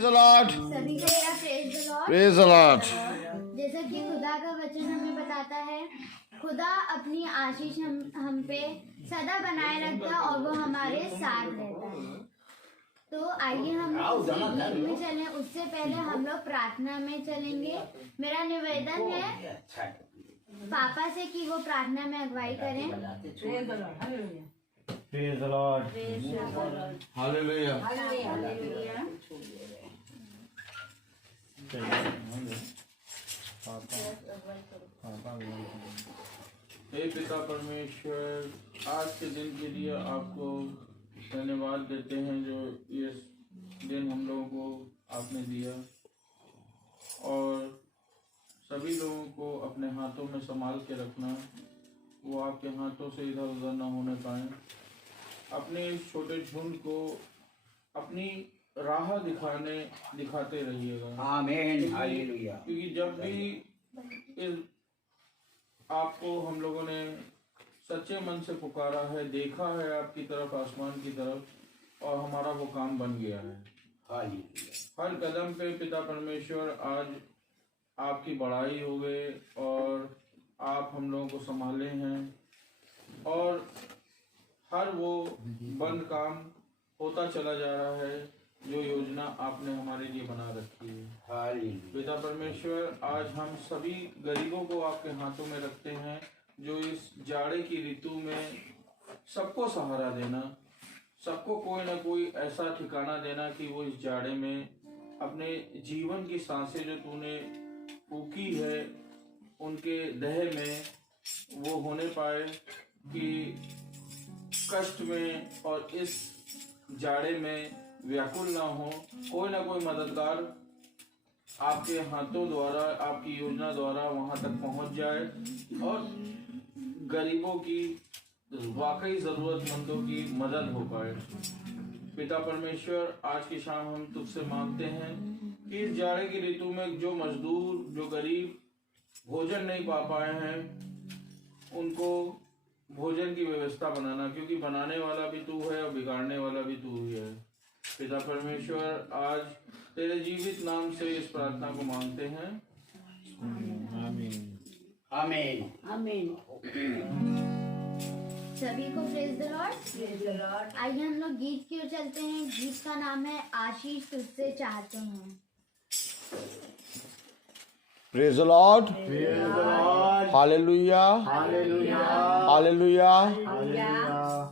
सभी को मेरा प्रेज द लॉर्ड। जैसा कि खुदा का वचन हमें बताता है, खुदा अपनी आशीष हम पे सदा बनाए रखता है और वो हमारे साथ रहता है। तो आइए हम गीत में चलें। उससे पहले हम लोग प्रार्थना में चलेंगे। मेरा निवेदन है पापा से कि वो प्रार्थना में अगुवाई करें। Praise the Lord. हालेलुया। हे पिता परमेश्वर, आज के दिन के लिए आपको धन्यवाद देते हैं जो ये दिन हम लोगों को आपने दिया, और सभी लोगों को अपने हाथों में संभाल के रखना, वो आपके हाथों से इधर उधर न होने पाए। अपने इस छोटे झुंड को अपनी राह दिखाते रहिएगा। आमीन। हालेलुया। क्योंकि जब भी इस आपको हम लोगों ने सच्चे मन से पुकारा है, देखा है आपकी तरफ, आसमान की तरफ, और हमारा वो काम बन गया है। हालेलुया। हर कदम पे पिता परमेश्वर आज आपकी बड़ाई हो गई, और आप हम लोगों को संभाले हैं, और हर वो बंद काम होता चला जा रहा है जो योजना आपने हमारे लिए बना रखी है। हालेलुया। पिता परमेश्वर, आज हम सभी गरीबों को आपके हाथों में रखते हैं, जो इस जाड़े की ऋतु में सबको सहारा देना, सबको कोई ना कोई ऐसा ठिकाना देना कि वो इस जाड़े में अपने जीवन की सांसें जो तूने फूकी है उनके देह में वो होने पाए, कि कष्ट में और इस जाड़े में व्याकुल ना हो। कोई ना कोई मददगार आपके हाथों द्वारा, आपकी योजना द्वारा वहां तक पहुंच जाए, और गरीबों की, वाकई जरूरतमंदों की मदद हो पाए। पिता परमेश्वर, आज की शाम हम तुझसे मांगते हैं कि इस जाड़े की ऋतु में जो मजदूर, जो गरीब भोजन नहीं पा पाए हैं, उनको भोजन की व्यवस्था बनाना, क्योंकि बनाने वाला भी तू है और बिगाड़ने वाला भी तू ही है। पिता परमेश्वर, आज तेरे जीवित नाम से इस प्रार्थना को मांगते हैं। आमीन। आमीन। आमीन। सभी को प्रेज द लॉर्ड। आइए हम लोग गीत की ओर चलते हैं। गीत का नाम है आशीष तुझसे चाहते हैं। Praise the Lord. Praise the Lord. Hallelujah. Hallelujah. Hallelujah. Hallelujah.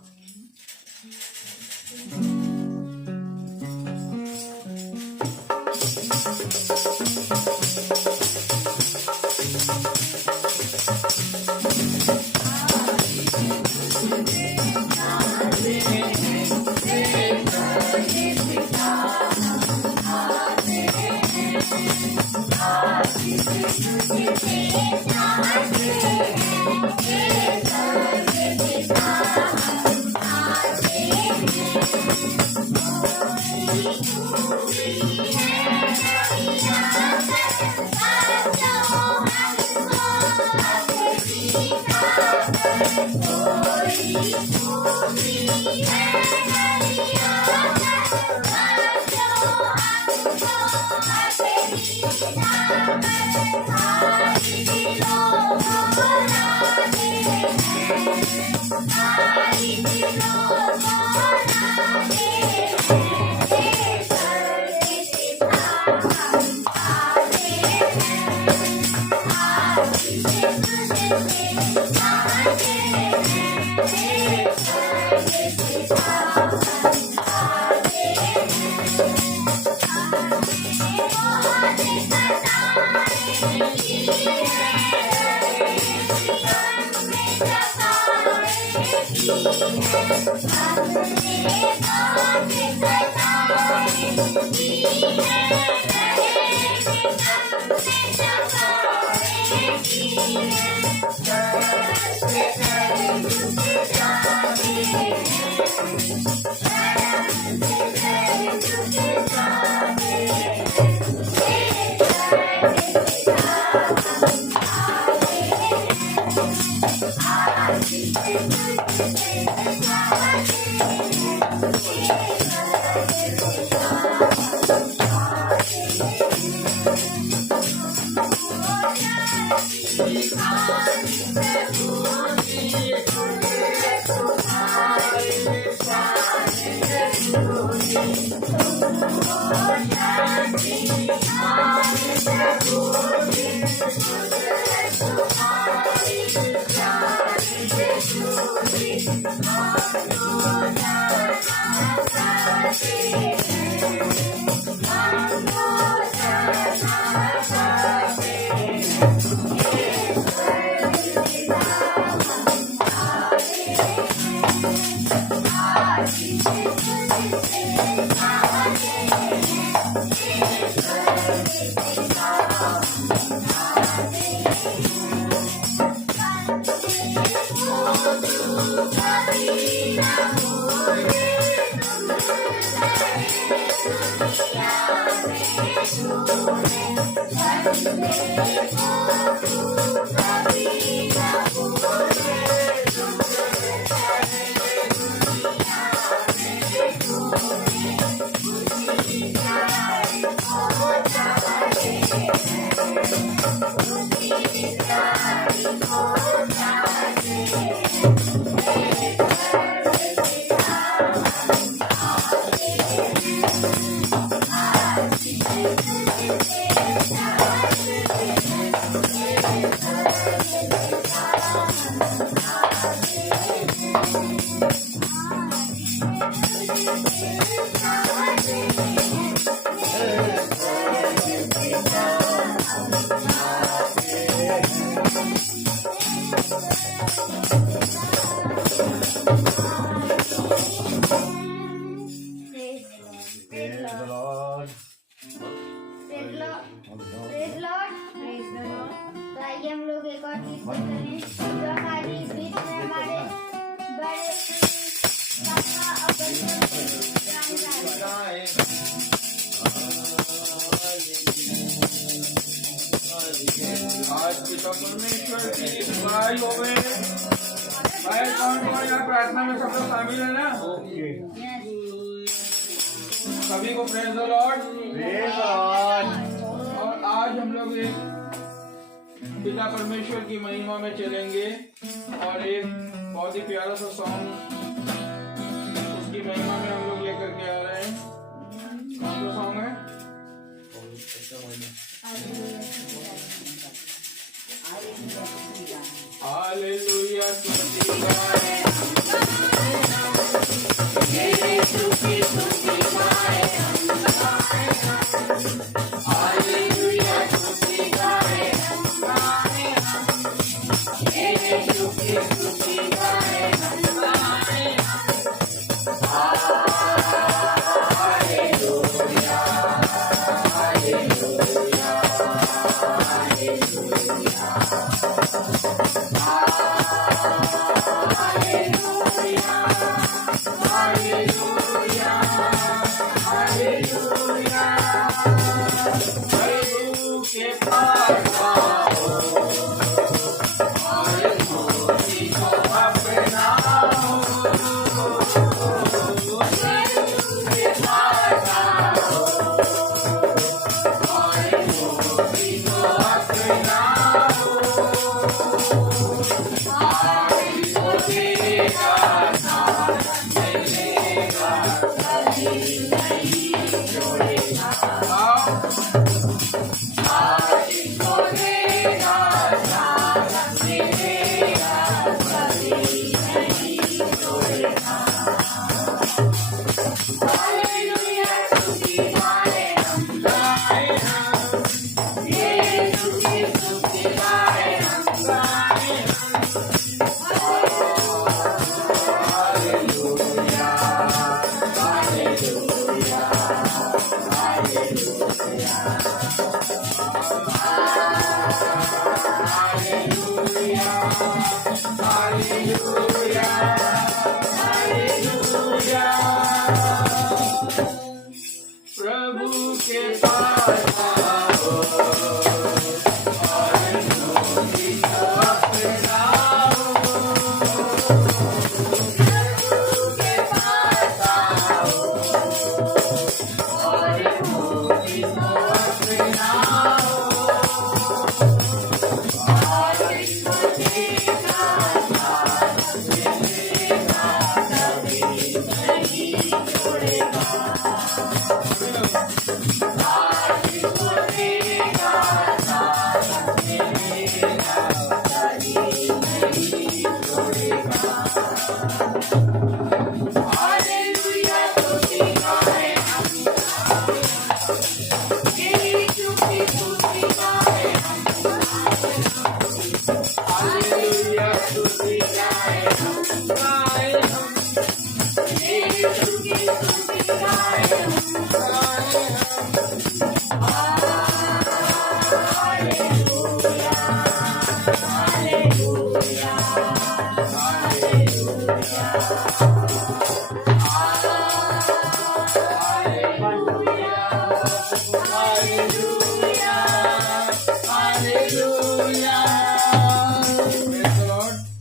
तो आइए हम लोग एक और चीज करें जो हमारी बीच में हमारे बड़े पापा और आज पिता परमेश्वर की बुराई होवे। भाई कौन यहाँ प्रार्थना में सब लोग शामिल है ना? सभी को प्रेज द लॉर्ड। और आज हम लोग एक पिता परमेश्वर की महिमा में चलेंगे और एक बहुत ही प्यारा सा सॉन्ग उसकी महिमा में हम लोग लेकर के आ रहे हैं। कौन सा सॉन्ग है? हालेलुया स्तुति गाए प्रभु के पास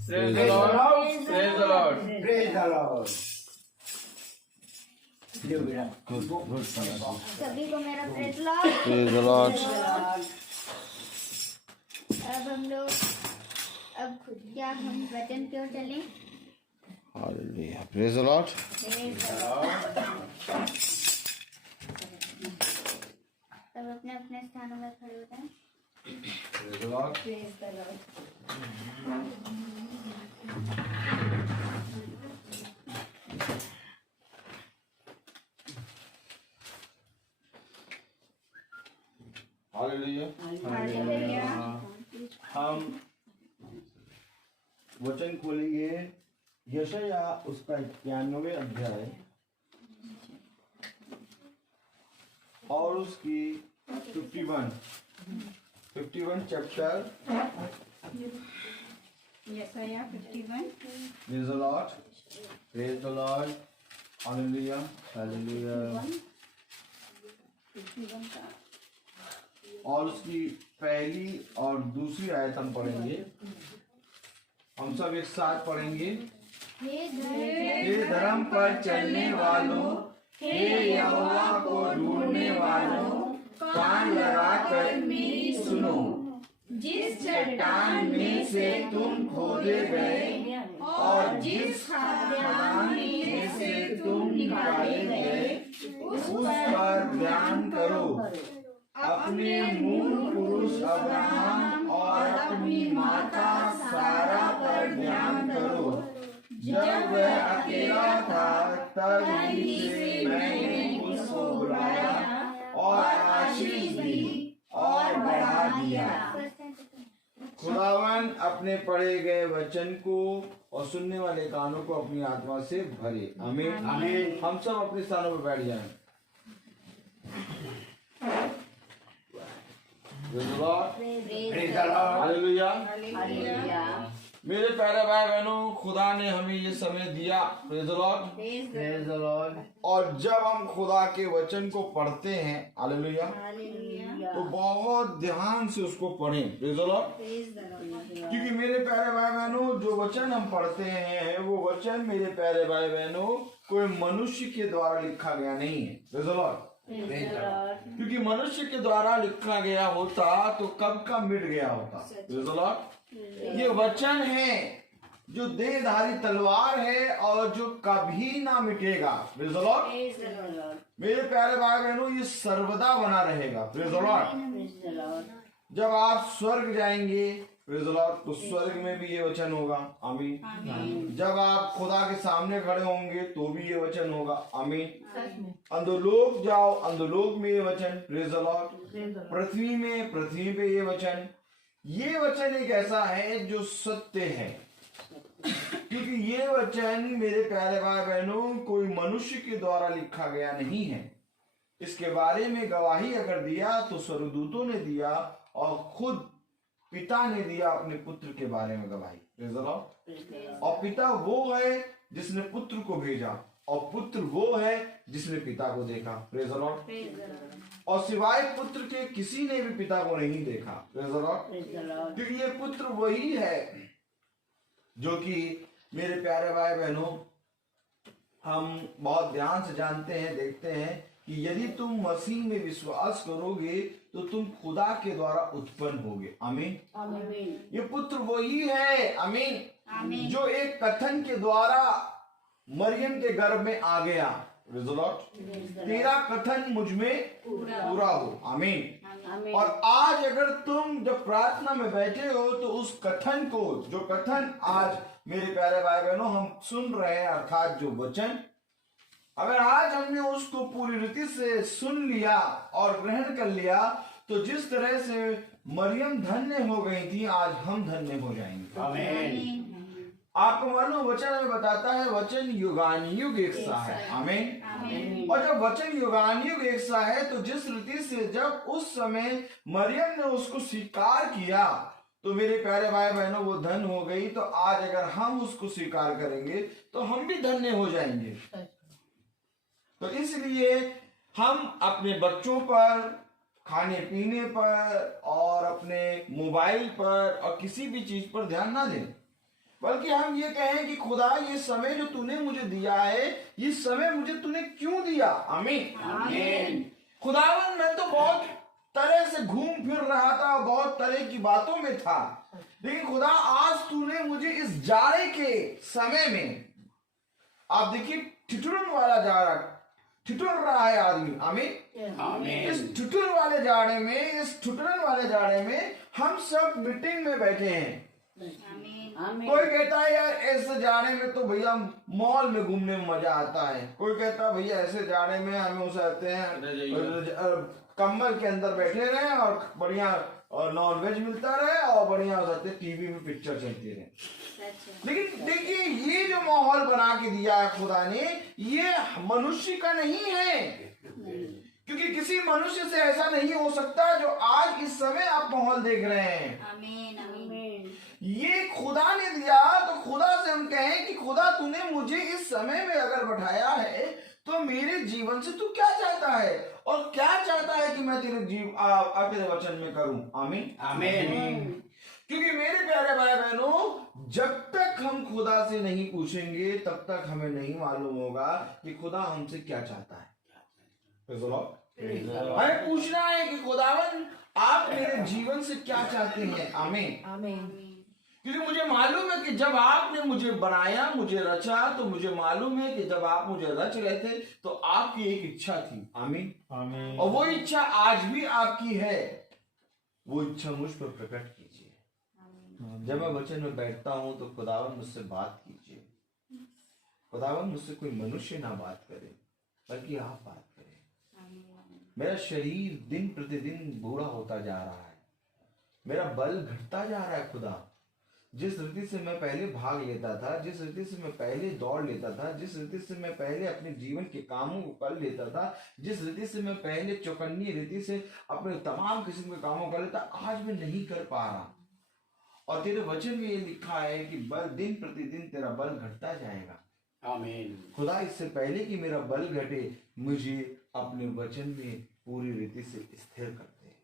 Praise the Lord. Praise the Lord. Praise the Lord. लो बेटा सभी को मेरा praise Lord. Praise the Lord. अब हम लोग क्या हम वचन की ओर चलें? Hallelujah. Praise the Lord. सब अपने अपने स्थानों में खड़े होते हैं। Praise the Lord. Hallelujah. हम वचन खोलेंगे यशाया उसका 91वें अध्याय और उसकी 51 चैप्टर। यशाया 51 Praise the Lord. Praise the Lord. Hallelujah. Hallelujah. और उसकी पहली और दूसरी आयत हम पढ़ेंगे। हम सब एक साथ पढ़ेंगे। हे धर्म पर चलने वालों, हे यहोवा को ढूंढने वालों, कान लगाकर मेरी सुनो। जिस चट्टान में से तुम खोदे गए और जिस खदान में से तुम निकाले गए, उस पर ध्यान करो। अपने मूल पुरुष अब्राहम और अपनी माता सारा पर ध्यान करो। जब वह अकेला था तब ही से मैंने उसको बुलाया और आशीष दी और बढ़ा दिया। खुदावन अपने पढ़े गए वचन को और सुनने वाले कानों को अपनी आत्मा से भरे। आमीन। आमीन। हम सब अपने स्थानों पर बैठ जाएं। Praise the Lord. Praise the Lord. Hallelujah. मेरे प्यारे भाई बहनों, खुदा ने हमें ये समय दिया। Praise the Lord. Praise the Lord. और जब हम खुदा के वचन को पढ़ते हैं, हालेलुया, तो बहुत ध्यान से उसको पढ़ें। Praise the Lord. क्योंकि मेरे प्यारे भाई बहनों, जो वचन हम पढ़ते हैं वो वचन मेरे प्यारे भाई बहनों कोई मनुष्य के द्वारा लिखा गया नहीं है। Praise the Lord. क्योंकि मनुष्य के द्वारा लिखा गया होता तो कब का मिट गया होता। Praise the Lord. ये वचन है जो देहधारी तलवार है और जो कभी ना मिटेगा। Praise the Lord. मेरे प्यारे भाई बहनों, ये सर्वदा बना रहेगा। Praise the Lord. जब आप स्वर्ग जाएंगे, Praise the Lord, तो स्वर्ग में भी ये वचन होगा। आमीन। जब आप खुदा के सामने खड़े होंगे तो भी ये वचन होगा। आमीन। अंधोलोक जाओ, अंधोलोक में ये वचन। Praise the Lord. पृथ्वी में, पृथ्वी पे ये वचन। ये वचन एक ऐसा है जो सत्य है, क्योंकि ये वचन मेरे प्यारे भाई बहनों कोई मनुष्य के द्वारा लिखा गया नहीं है। इसके बारे में गवाही अगर दिया तो स्वर्गदूतों ने दिया और खुद पिता ने दिया अपने पुत्र के बारे में गवाही। Praise the Lord. और पिता वो है जिसने पुत्र को भेजा और पुत्र वो है जिसने पिता को देखा। Praise the Lord. और सिवाय पुत्र के किसी ने भी पिता को नहीं देखा। Praise the Lord. क्योंकि ये पुत्र वही है जो कि मेरे प्यारे भाई बहनों हम बहुत ध्यान से जानते हैं, देखते हैं कि यदि तुम मसीह में विश्वास करोगे तो तुम खुदा के द्वारा उत्पन्न होगे। आमीन। ये पुत्र वही है, आमीन, जो एक कथन के द्वारा मरियम के गर्भ में आ गया। Praise the Lord. तेरा कथन मुझ में पूरा हो, आमीन। और आज अगर तुम जब प्रार्थना में बैठे हो तो उस कथन को, जो कथन आज मेरे प्यारे भाई बहनों हम सुन रहे हैं, अर्थात जो वचन, अगर आज हमने उसको पूरी रीति से सुन लिया और ग्रहण कर लिया, तो जिस तरह से मरियम धन्य हो गई थी, आज हम धन्य हो जाएंगे, आमीन। आपको मालूम वचन हमें बताता है, वचन युगानुयुग एक सा है, आमीन। और जब वचन युगानुयुग एक सा है, तो जिस रीति से जब उस समय मरियम ने उसको स्वीकार किया, तो मेरे प्यारे भाई बहनों वो धन्य हो गई। तो आज अगर हम उसको स्वीकार करेंगे तो हम भी धन्य हो जाएंगे। तो इसलिए हम अपने बच्चों पर, खाने पीने पर और अपने मोबाइल पर और किसी भी चीज पर ध्यान ना दें, बल्कि हम ये कहें कि खुदा ये समय जो तूने मुझे दिया है, ये समय मुझे तूने क्यों दिया, आमीन आमीन। खुदावन मैं तो बहुत तरह से घूम फिर रहा था, बहुत तरह की बातों में था, लेकिन खुदा आज तूने मुझे इस जाड़े के समय में, आप देखिए ठिठुरन वाला जाड़ा, ठिठुर रहा है आदमी, आमीन आमीन। इस ठिठुर वाले जाड़े में, इस ठिठुरन वाले जाड़े में हम सब मीटिंग में बैठे हैं। कोई कहता है यार ऐसे जाने में तो भैया मॉल में घूमने में मजा आता है, कोई कहता है भैया ऐसे जाने में हम उसे आते हैं कम्बल के अंदर बैठे रहे और बढ़िया और नॉन वेज मिलता रहे और बढ़िया होते टीवी में पिक्चर चलती रहे। लेकिन देखिए ये जो माहौल बना के दिया है खुदा ने, ये मनुष्य का नहीं है, क्योंकि किसी मनुष्य से ऐसा नहीं हो सकता जो आज इस समय आप माहौल देख रहे हैं। आमीन आमीन। ये खुदा ने दिया, तो खुदा से हम कहें कि खुदा तूने मुझे इस समय में अगर बैठाया है, तो मेरे जीवन से तू क्या चाहता है और क्या चाहता है कि मैं तेरे तेरे वचन में करूं, आमीन आमीन। क्योंकि मेरे प्यारे भाई बहनों, जब तक हम खुदा से नहीं पूछेंगे तब तक हमें नहीं मालूम होगा कि खुदा हमसे क्या चाहता है। हमें पूछना है कि खुदावन आप मेरे जीवन से क्या चाहते हैं, आमीन आमीन। क्योंकि मुझे मालूम है कि जब आपने मुझे बनाया, मुझे रचा, तो मुझे मालूम है कि जब आप मुझे रच रहे थे तो आपकी एक इच्छा थी, आमीन आमीन। और वो इच्छा आज भी आपकी है, वो इच्छा मुझ पर प्रकट कीजिए। जब मैं वचन में बैठता हूं तो खुदावन मुझसे बात कीजिए। खुदावन मुझसे कोई मनुष्य ना बात करे, बल्कि आप बात करें। मेरा शरीर दिन प्रतिदिन बूढ़ा होता जा रहा है, मेरा बल घटता जा रहा है। खुदा जिस रीति से मैं पहले भाग लेता था, जिस रीति से मैं पहले दौड़ लेता था, जिस रीति से मैं पहले अपने जीवन के कामों को कर लेता था, जिस रीति से मैं पहले चौकन्नी रीति से अपने तमाम किस्म के कामों कर लेता, आज मैं नहीं कर पा रहा। और तेरे वचन में ये लिखा है कि बल दिन प्रतिदिन तेरा बल घटता जाएगा, आमीन। खुदा इससे पहले कि मेरा बल घटे, मुझे अपने वचन में पूरी रीति से स्थिर कर दे,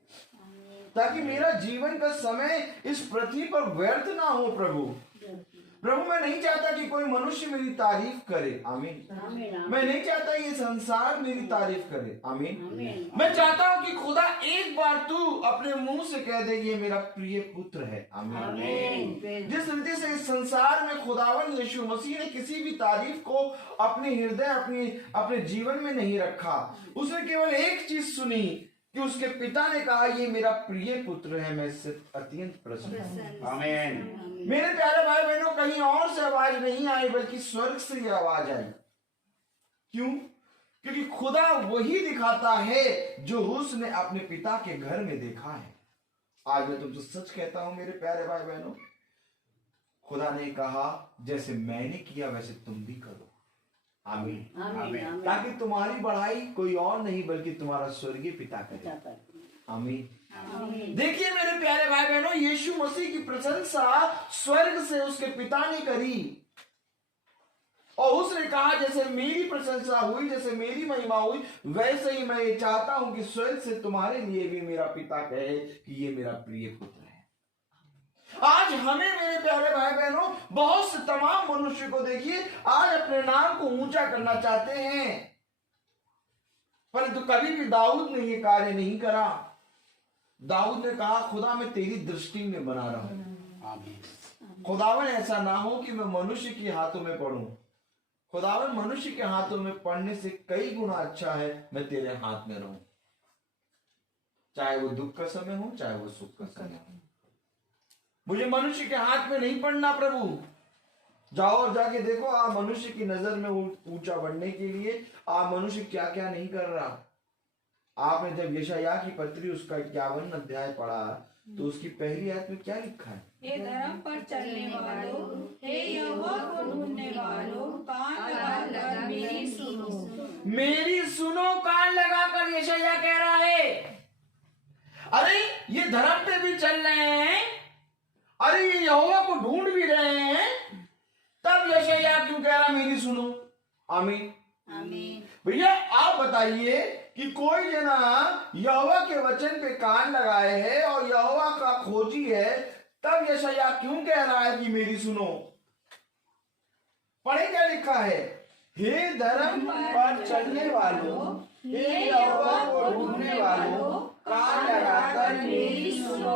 ताकि मेरा जीवन का समय इस पृथ्वी पर व्यर्थ ना हो। प्रभु मैं नहीं चाहता कि कोई मनुष्य मेरी तारीफ करे, आमीन। मैं नहीं चाहता ये संसार मेरी तारीफ करे, आमीन। मैं चाहता हूँ कि खुदा एक बार तू अपने मुंह से कह दे ये मेरा प्रिय पुत्र है, आमीन। जिस रीति से इस संसार में खुदावन यीशु मसीह ने किसी भी तारीफ को अपने हृदय, अपने जीवन में नहीं रखा, उसने केवल एक चीज सुनी कि उसके पिता ने कहा ये मेरा प्रिय पुत्र है, मैं इससे अत्यंत प्रसन्न हूं, आमीन। मेरे प्यारे भाई बहनों, कहीं और से आवाज नहीं आई, बल्कि स्वर्ग से ये आवाज आई। क्यों? क्योंकि खुदा वही दिखाता है जो उसने अपने पिता के घर में देखा है। आज मैं तुमसे सच कहता हूं मेरे प्यारे भाई बहनों, खुदा ने कहा जैसे मैंने किया वैसे तुम भी करो, आमीन आमीन। ताकि तुम्हारी बढ़ाई कोई और नहीं बल्कि तुम्हारा स्वर्गीय पिता करे, आमीन। देखिए मेरे प्यारे भाई बहनों, यीशु मसीह की प्रशंसा स्वर्ग से उसके पिता ने करी और उसने कहा जैसे मेरी प्रशंसा हुई, जैसे मेरी महिमा हुई, वैसे ही मैं ये चाहता हूं कि स्वर्ग से तुम्हारे लिए भी मेरा पिता कहे कि ये मेरा प्रिय पुत्र है। आज हमें मेरे प्यारे भाई बहनों, बहुत से तमाम मनुष्य को देखिए आज अपने नाम को ऊंचा करना चाहते हैं, परंतु कभी भी दाऊद ने ये कार्य नहीं करा। दाऊद ने कहा खुदा मैं तेरी दृष्टि में बना रहा हूं, खुदावन ऐसा ना हो कि मैं मनुष्य के हाथों में पड़ूं। खुदावन मनुष्य के हाथों में पड़ने से कई गुना अच्छा है मैं तेरे हाथ में रहूं, चाहे वो दुख का समय हो चाहे वो सुख का समय हो। मुझे मनुष्य के हाथ में नहीं पड़ना प्रभु। जाओ और जाके देखो आप मनुष्य की नजर में ऊंचा बढ़ने के लिए आप मनुष्य क्या क्या नहीं कर रहा। आपने जब यशायाह की पत्री उसका 51 अध्याय पढ़ा तो उसकी पहली आयत में क्या लिखा है? हे धर्म पर चलने वालों, हे यहोवा को ढूंढने वालों, कान लगाकर मेरी सुनो। मेरी सुनो, कान लगाकर यशायाह कह रहा है। अरे ये धर्म पे भी चल रहे हैं, अरे ये यहोवा को ढूंढ भी रहे हैं, तब यशायाह क्यों कह रहा मेरी सुनो? आमीन आमीन। भैया आप बताइए कि कोई जना यहोवा के वचन पे कान लगाए है और यहोवा का खोजी है, तब यशायाह क्यों कह रहा है कि मेरी सुनो? पढ़े क्या लिखा है? हे धर्म पर चलने वालों, हे यहोवा को ढूंढने वालों, कान लगाकर मेरी सुनो।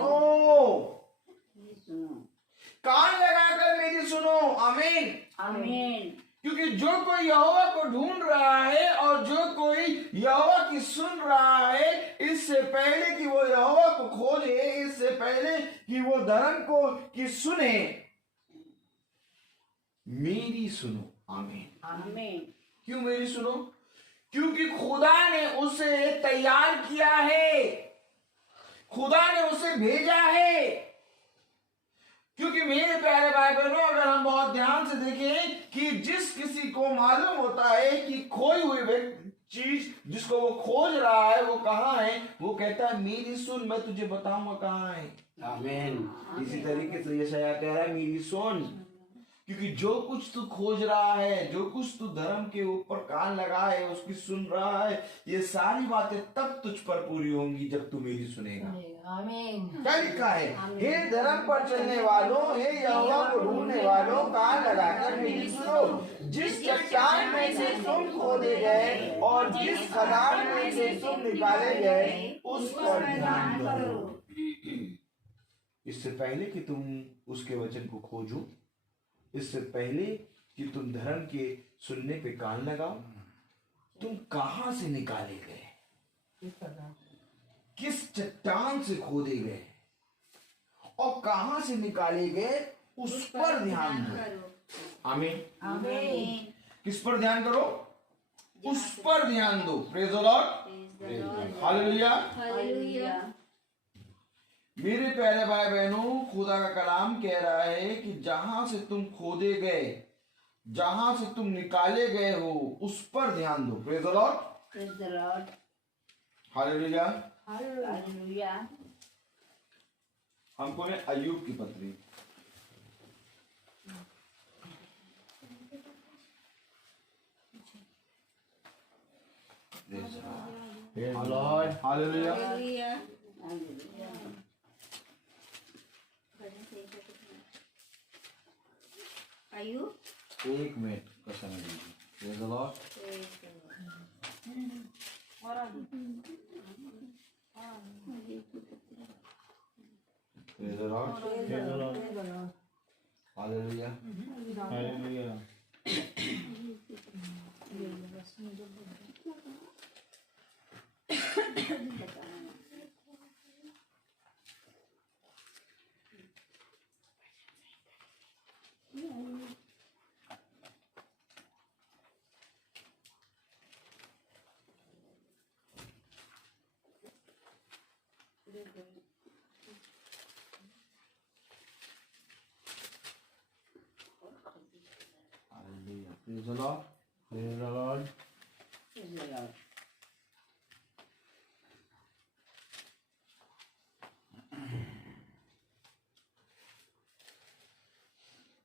कान लगाकर मेरी सुनो। आमीन आमीन। क्योंकि जो कोई यहोवा को ढूंढ रहा है और जो कोई यहोवा की सुन रहा है, इससे पहले कि वो यहोवा को खोजे, इससे पहले कि वो धर्म को कि सुने, मेरी सुनो। आमीन आमीन। क्यों मेरी सुनो? क्योंकि खुदा ने उसे तैयार किया है, खुदा ने उसे भेजा है। क्योंकि मेरे प्यारे भाई बहनों, अगर हम बहुत ध्यान से देखें कि जिस किसी को मालूम होता है कि खोई हुई चीज जिसको वो खोज रहा है वो कहाँ है, वो कहता है मेरी सुन, मैं तुझे बताऊंगा कहाँ है। आमीन। इसी तरीके से यशायाह कह रहा है मेरी सुन, क्योंकि जो कुछ तू खोज रहा है, जो कुछ तू धर्म के ऊपर कान लगा है, उसकी सुन रहा है, ये सारी बातें तब तुझ पर पूरी होंगी जब तू मेरी सुनेगा। आमीन। क्या लिखा है? हे धर्म पर चलने वालों, हे यहोवा को ढूंढने वालों, कान लगाकर मेरी सुनो। जिस चट्टान में से तुम खोदे गए और जिस खदान में से तुम निकाले गए, उस पर ध्यान करो। इससे पहले कि तुम उसके वचन को खोजो, इससे पहले कि तुम धर्म के सुनने पे कान लगाओ, तुम कहां से निकाले गए, किस चट्टान से खोदे गए और कहां से निकाले गए, उस पर ध्यान दो। आमीन आमीन। किस पर ध्यान करो? उस पर ध्यान दो। Praise the lord, hallelujah. Hallelujah. मेरे प्यारे भाई बहनों, खुदा का कलाम कह रहा है कि जहां से तुम खोदे गए, जहां से तुम निकाले गए हो, उस पर ध्यान दो। Praise the Lord, praise the lord, hallelujah. Hallelujah. हमको ने अय्यूब की पत्री, लॉर्ड हालेलुया। हालेलुया। आयु। एक मिनट का समय दीजिए। Praise the Lord, praise the lord, hallelujah. Hallelujah. Praise the Lord. Praise the Lord. Praise the Lord.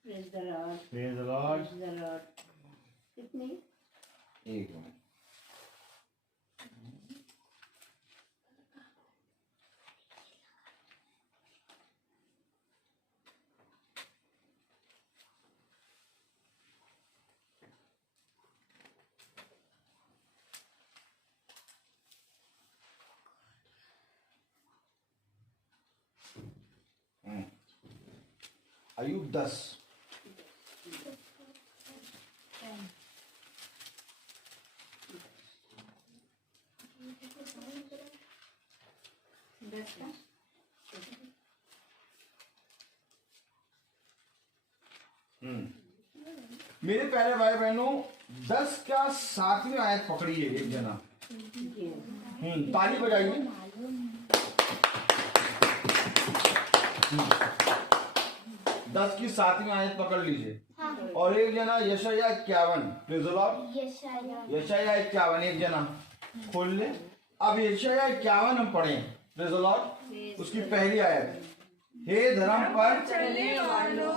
Praise the Lord. Praise the Lord. Praise the Lord. कितनी? एक मिनट। अय्यूब 10 मेरे प्यारे भाई बहनों 10 का 7वीं आयत पकड़िए एक जना। ताली बजाइए। 10 की 7वीं आयत पकड़ लीजिए। और एक जना यशाया 51, प्रेज़ द लॉर्ड। यशाया 51 एक जना खोल ले। अब यशाया 51 हम पढ़े, प्रेज़ द लॉर्ड। उसकी पहली आयत, हे धर्म पर चलने वालों,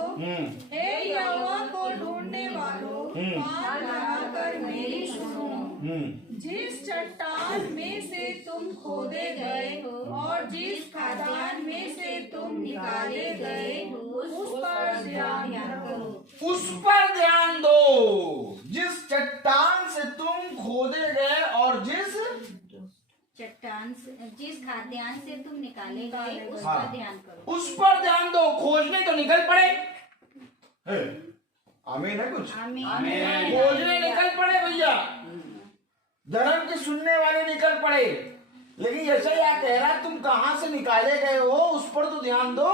हे यहोवा को ढूंढने वालों, कान लगाकर मेरी सुनो। जिस चट्टान में से तुम खोदे गए और जिस खदान में से तुम निकाले गए, उस पर ध्यान करो। उस पर ध्यान दो। जिस चट्टान से तुम खोदे गए और जिस चट्टान से, जिस खाद्यान्न से तुम निकाले गए, उस हाँ, पर ध्यान करो। उस पर ध्यान दो। खोजने तो निकल पड़े। आमीन है कुछ? आमीन। खोजने निकल पड़े भैया। धर्म के सुनने वाले निकल पड़े। लेकिन यशायाह कह रहा तुम कहां से निकाले गए हो, उस पर तो ध्यान दो।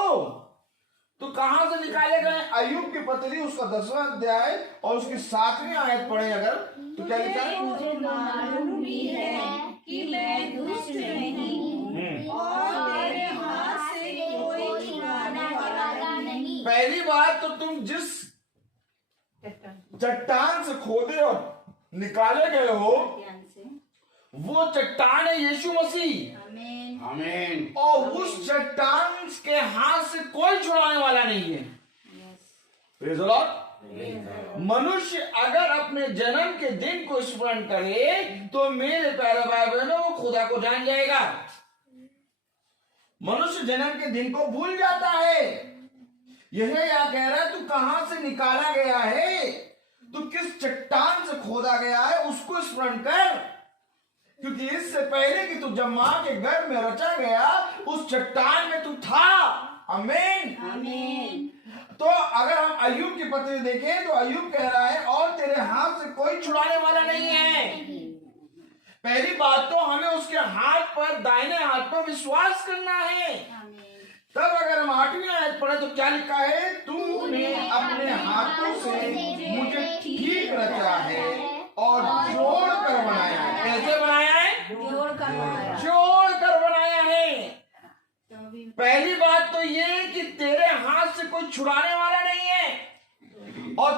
तो कहां से निकाले गए? अय्यूब की पत्री उसका 10वां अध्याय और उसकी 7वीं आयत पढ़े अगर, तो क्या लिखा है? मुझे मालूम भी है कि मैं दुष्ट नहीं हूँ और तेरे हाथ से कोई छुड़ाने वाला नहीं। पहली बात तो तुम जिस चट्टान से खोदे और निकाले गए हो, ध्यान से। वो चट्टान है यीशु मसीह। आमीन। आमीन। और उस चट्टान के हाथ से कोई छुड़ाने वाला नहीं है। Praise the Lord. मनुष्य अगर अपने जन्म के दिन को स्मरण करे तो मेरे प्यारे भाई बहनों वो खुदा को जान जाएगा। मनुष्य जन्म के दिन को भूल जाता है। यह कह रहा है तू कहां से निकाला गया है, तू किस चट्टान से खोदा गया है, उसको स्मरण कर। क्योंकि इससे पहले कि तू जब मां के गर्भ में रचा गया, उस चट्टान में तू था। आमीन। आमीन। तो अगर हम अय्यूब की पत्री देखें तो अय्यूब कह रहा है और तेरे हाथ से कोई छुड़ाने वाला नहीं है। पहली बात तो हमें उसके हाथ पर, दाहिने हाथ पर विश्वास करना है। तब अगर हम 8वीं आयत पढ़े तो क्या लिखा है? तूने अपने हाथों से मुझे ठीक रचा है और जोड़ कर बनाया है। कैसे बनाया है? जोड़ कर बनाया। जोड़ कर बनाया है। पहली बात तो ये कि तेरे हाथ से कोई छुड़ाने वाला नहीं है, और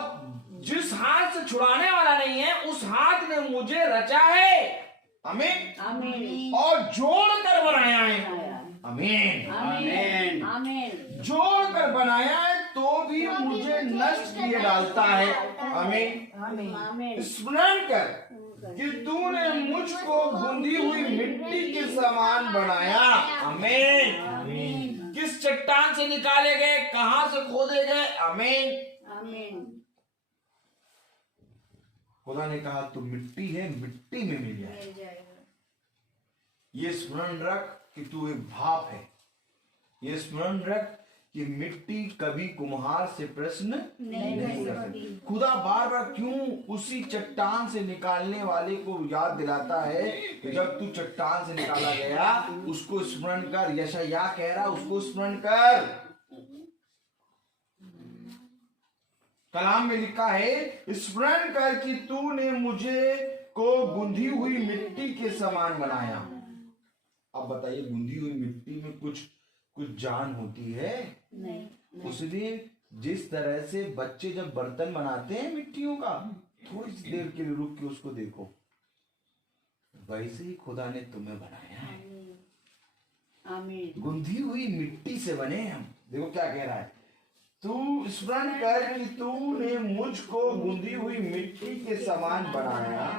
जिस हाथ से छुड़ाने वाला नहीं है उस हाथ ने मुझे रचा है। आमीन। आमीन। और जोड़ कर बनाया है। आमीन। आमीन। आमीन। जोड़ कर बनाया है तो भी मुझे नष्ट किए डालता है। आमीन। आमीन। स्मरण कर कि तूने मुझको गूंदी हुई मिट्टी के समान बनाया। आमीन। किस चट्टान से निकाले गए, कहां से खोदे गए? आमीन। आमीन। खुदा ने कहा तू मिट्टी है, मिट्टी में मिल जाए। ये स्मरण रख कि तू एक भाप है। ये स्मरण रख कि मिट्टी कभी कुम्हार से प्रश्न नहीं कर सकती। खुदा बार बार क्यों उसी चट्टान से निकालने वाले को याद दिलाता है कि जब तू चट्टान से निकाला गया उसको स्मरण कर। यशायाह कह रहा उसको स्मरण कर। कलाम में लिखा है स्मरण कर कि तूने मुझे को गूंधी हुई मिट्टी के समान बनाया। अब बताइए गूंधी हुई मिट्टी में कुछ जान होती है? नहीं। उसलिए जिस तरह से बच्चे जब बर्तन बनाते हैं मिट्टियों का, थोड़ी सी देर के लिए रुक के उसको देखो, वैसे ही खुदा ने तुम्हें बनाया है। आमीन। गूंधी हुई मिट्टी से बने हम। देखो क्या कह रहा है, तू स्मरण कर कि तूने मुझको गूंधी हुई मिट्टी के समान बनाया,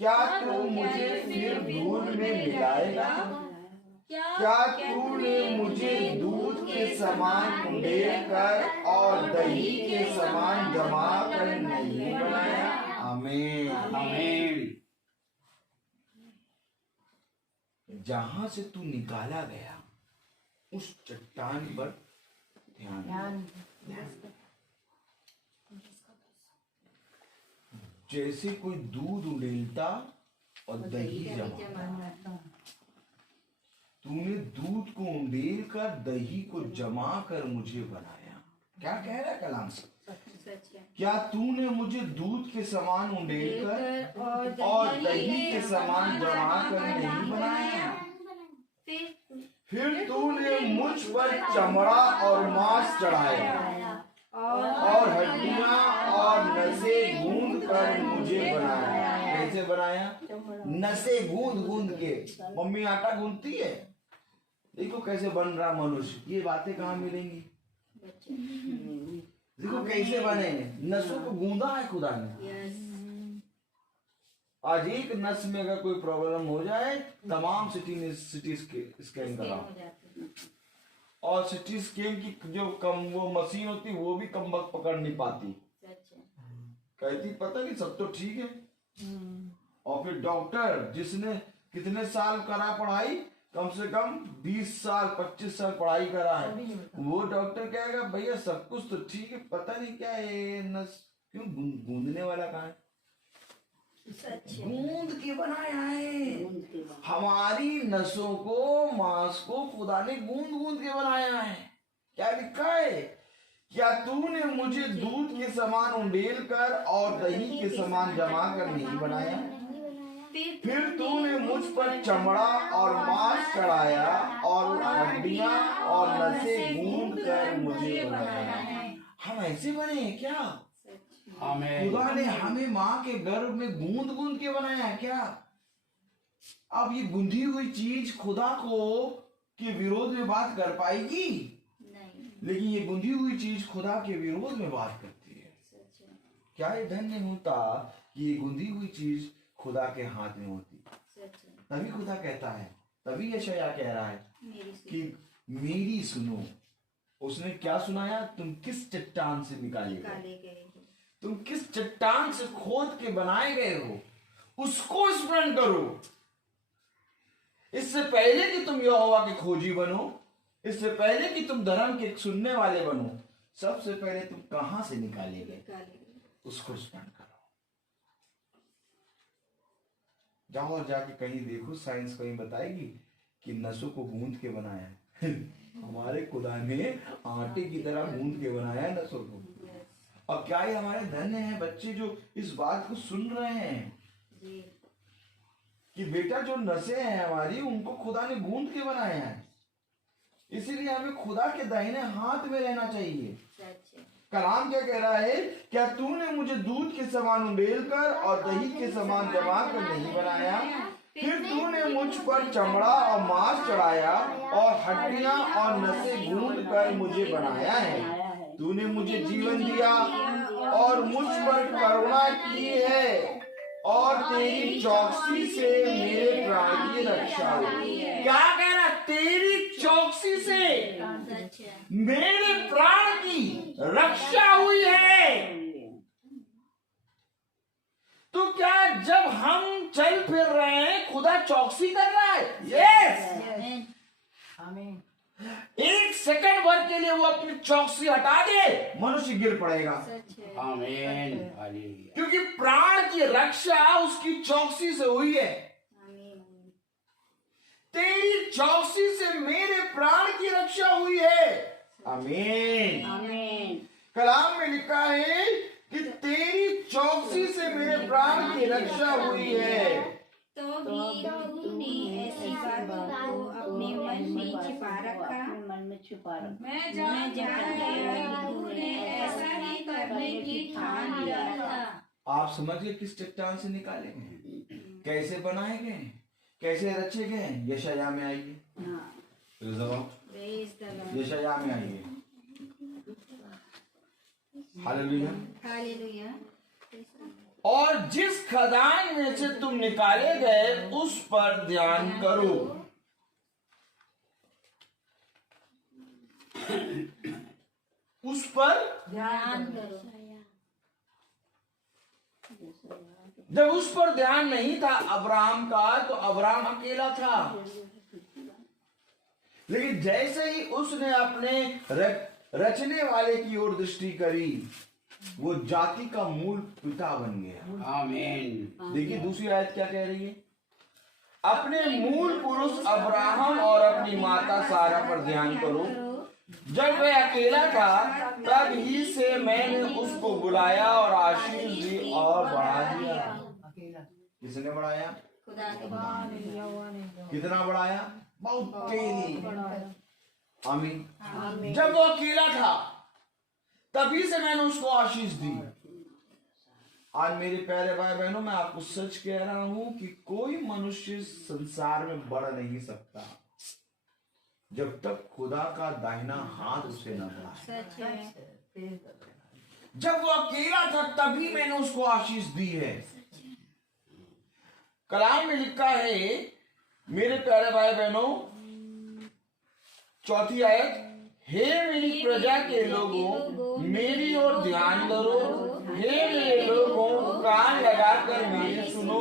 क्या तू मुझे फिर धूल में मिलाएगा? क्या तूने मुझे दूध के समान उंडेल कर और दही के समान जमा कर नहीं बनाया? आमीन। आमीन। जहां से तू निकाला गया उस चट्टान पर ध्यान। जैसे कोई दूध उंडेलता और दही जमा, तूने दूध को उंडेल कर दही को जमा कर मुझे बनाया। क्या कह रहा है कलाम से? सच है। क्या तूने मुझे दूध के समान उंडेल कर और दही के समान जमा कर नहीं बनाया? फिर तूने मुझ पर चमड़ा और मांस चढ़ाया और हड्डियां और नसें गूंद कर मुझे बनाया। कैसे बनाया? नसें गूंद गूंद के। मम्मी आटा गूंदती है, देखो कैसे बन रहा मनुष्य। ये बातें कहाँ मिलेंगी? देखो कैसे बने, नसों को गूंदा है खुदा ने। आज एक नस में अगर कोई प्रॉब्लम हो जाए, तमाम सिटी स्कैन कराओ, और सिटी स्कैन की जो वो मशीन होती वो भी कम वक्त पकड़ नहीं पाती, कहती पता नहीं सब तो ठीक है। और फिर डॉक्टर जिसने कितने साल करा पढ़ाई, कम से कम 20 साल 25 साल पढ़ाई करा है, वो डॉक्टर कहेगा भैया सब कुछ तो ठीक है, पता नहीं क्या है नस क्यों गूंदने वाला कहाँ है? गूंद के बनाया है। हमारी नसों को, मांस को खुदा ने गूंद गूंद के बनाया है। क्या लिखा है? क्या तूने मुझे दूध के समान उंडेल कर और दही के समान जमा कर नहीं बनाया? फिर तूने मुझ पर चमड़ा और मांस चढ़ाया और हड्डियां और नसें गूंद कर मुझे बनाया। हम ऐसे बने हैं क्या? खुदा ने हमें माँ के गर्भ में गूंद गूंद के बनाया है क्या? अब ये गूंदी हुई चीज खुदा को के विरोध में बात कर पाएगी? नहीं। लेकिन ये गूंदी हुई चीज खुदा के विरोध में बात करती है। क्या ये धन्य होता कि ये गूंदी हुई चीज खुदा के हाथ में होती। तभी खुदा कहता है, तभी यशायाह कह रहा है कि मेरी सुनो। उसने क्या सुनाया? तुम किस चट्टान से निकाले गए, तुम किस चट्टान से खोद के बनाए गए हो, उसको स्मरण करो। इससे पहले कि तुम यहोवा के खोजी बनो, इससे पहले कि तुम धर्म के सुनने वाले बनो, सबसे पहले तुम कहां से निकाले गए, उसको स्मरण करो। जाओ और जाके कहीं देखो, साइंस कहीं बताएगी कि नसों को गूंद के बनाया है। हमारे खुदा ने आटे की तरह गूंद के बनाया है नसों को। और क्या ये हमारे धन्य हैं बच्चे जो इस बात को सुन रहे हैं कि बेटा जो नसें हैं हमारी, उनको खुदा ने गूंद के बनाया है। इसीलिए हमें खुदा के दाहिने हाथ में रहना चाहिए। कलाम क्या कह रहा है? क्या तूने मुझे दूध के समान उंडेल कर और दही के समान जमा कर नहीं बनाया? फिर तूने मुझ पर चमड़ा और मांस चढ़ाया और हड्डियां और नसें गूंद कर मुझे बनाया है। तूने मुझे जीवन दिया और मुझ पर करुणा की है, और तेरी चौकसी से मेरे प्राण की रक्षा हुई। क्या कह रहा? तेरी चौकसी से मेरे प्राण की रक्षा हुई है। तो क्या जब हम चल फिर रहे हैं खुदा चौकसी कर रहा है? यस। आमीन। एक सेकंड भर के लिए वो अपनी चौकसी हटा दे, मनुष्य गिर पड़ेगा। आमीन। क्योंकि प्राण की रक्षा उसकी चौकसी से हुई है। तेरी चौकसी से मेरे प्राण की रक्षा हुई है। आमीन। आमीन। कलाम में लिखा है कि तेरी चौकसी से मेरे प्राण की रक्षा हुई है। तो भी तूने ऐसी बातों को अपने मन में छिपा रखा। मैं जान गया कि तूने ऐसा ही करने की ठान लिया था। आप समझ गए किस चट्टान से निकाले गए, कैसे बनाए गए, कैसे रचे गए? यशायाह में आइए। यशायाह में आइए। हालेलुया। हालेलुया। और जिस खदान में से तुम निकाले गए उस पर ध्यान करो। उस पर ध्यान करो। जब उस पर ध्यान नहीं था अब्राहम का, तो अब्राहम अकेला था। लेकिन जैसे ही उसने अपने रचने वाले की ओर दृष्टि करी, वो जाति का मूल पिता बन गया। आमीन। देखिए दूसरी आयत क्या कह रही है? अपने मूल पुरुष अब्राहम और अपनी अपनी माता सारा पर ध्यान करो। जब वह अकेला था तब ही से मैंने उसको बुलाया और आशीष दी और बढ़ा दिया। किसने बढ़ाया? खुदा के कितना बढ़ाया? बहुत तेजी। आमीन। जब वो अकेला था तभी से मैंने उसको आशीष दी। आज मेरे प्यारे भाई बहनों, मैं आपको सच कह रहा हूं कि कोई मनुष्य संसार में बढ़ नहीं सकता जब तक खुदा का दाहिना हाथ उसे न बढ़ाए। सच है। जब वो अकेला था तभी मैंने उसको आशीष दी है। कलाम में लिखा है मेरे प्यारे भाई बहनों, 4 आयत, हे मेरी प्रजा के लोगों मेरी ओर ध्यान धरो, हे मेरे लोगों कान लगाकर मेरी सुनो,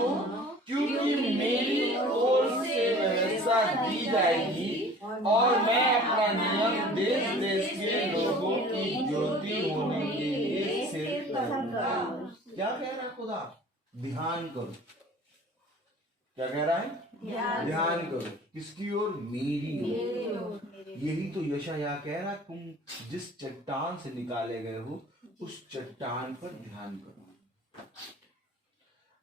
क्योंकि मेरी ओर से व्यवस्था दी जाएगी और मैं अपना नियम देश देश के लोगों की ज्योति होने के लिए सिद्ध करूंगा। क्या कह रहा है खुदा? ध्यान करो। क्या कह रहा है? ध्यान करो। किसकी ओर? मेरी ओर। यही तो यशायाह कह रहा, तुम जिस चट्टान से निकाले गए हो उस चट्टान पर ध्यान करो।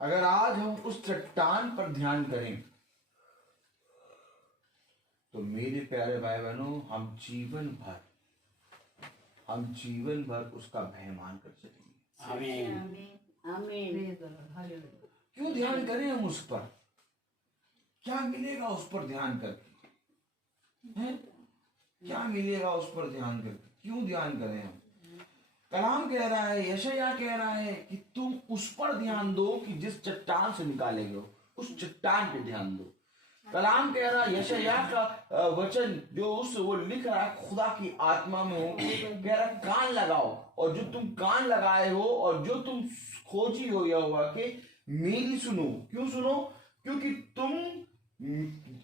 अगर आज हम उस चट्टान पर ध्यान करें तो मेरे प्यारे भाई बहनों, हम जीवन भर उसका भय मान कर चलेंगे। क्यों ध्यान करें हम उस पर? क्या मिलेगा उस पर ध्यान करके? हैं? क्या मिलेगा उस पर ध्यान करके? क्यों ध्यान करें हम? कलाम कह रहा है, यशायाह कह रहा है कि तुम उस पर ध्यान दो कि जिस चट्टान से निकाले गए हो, उस चट्टान पे ध्यान दो। कलाम कह रहा है, यशायाह का वचन जो वो लिख रहा है खुदा की आत्मा में हो, कह रहा है कान लगाओ, और जो तुम कान लगाए हो और जो तुम खोजी हो यहोवा के, मेरी सुनो। क्यों सुनो? क्योंकि तुम,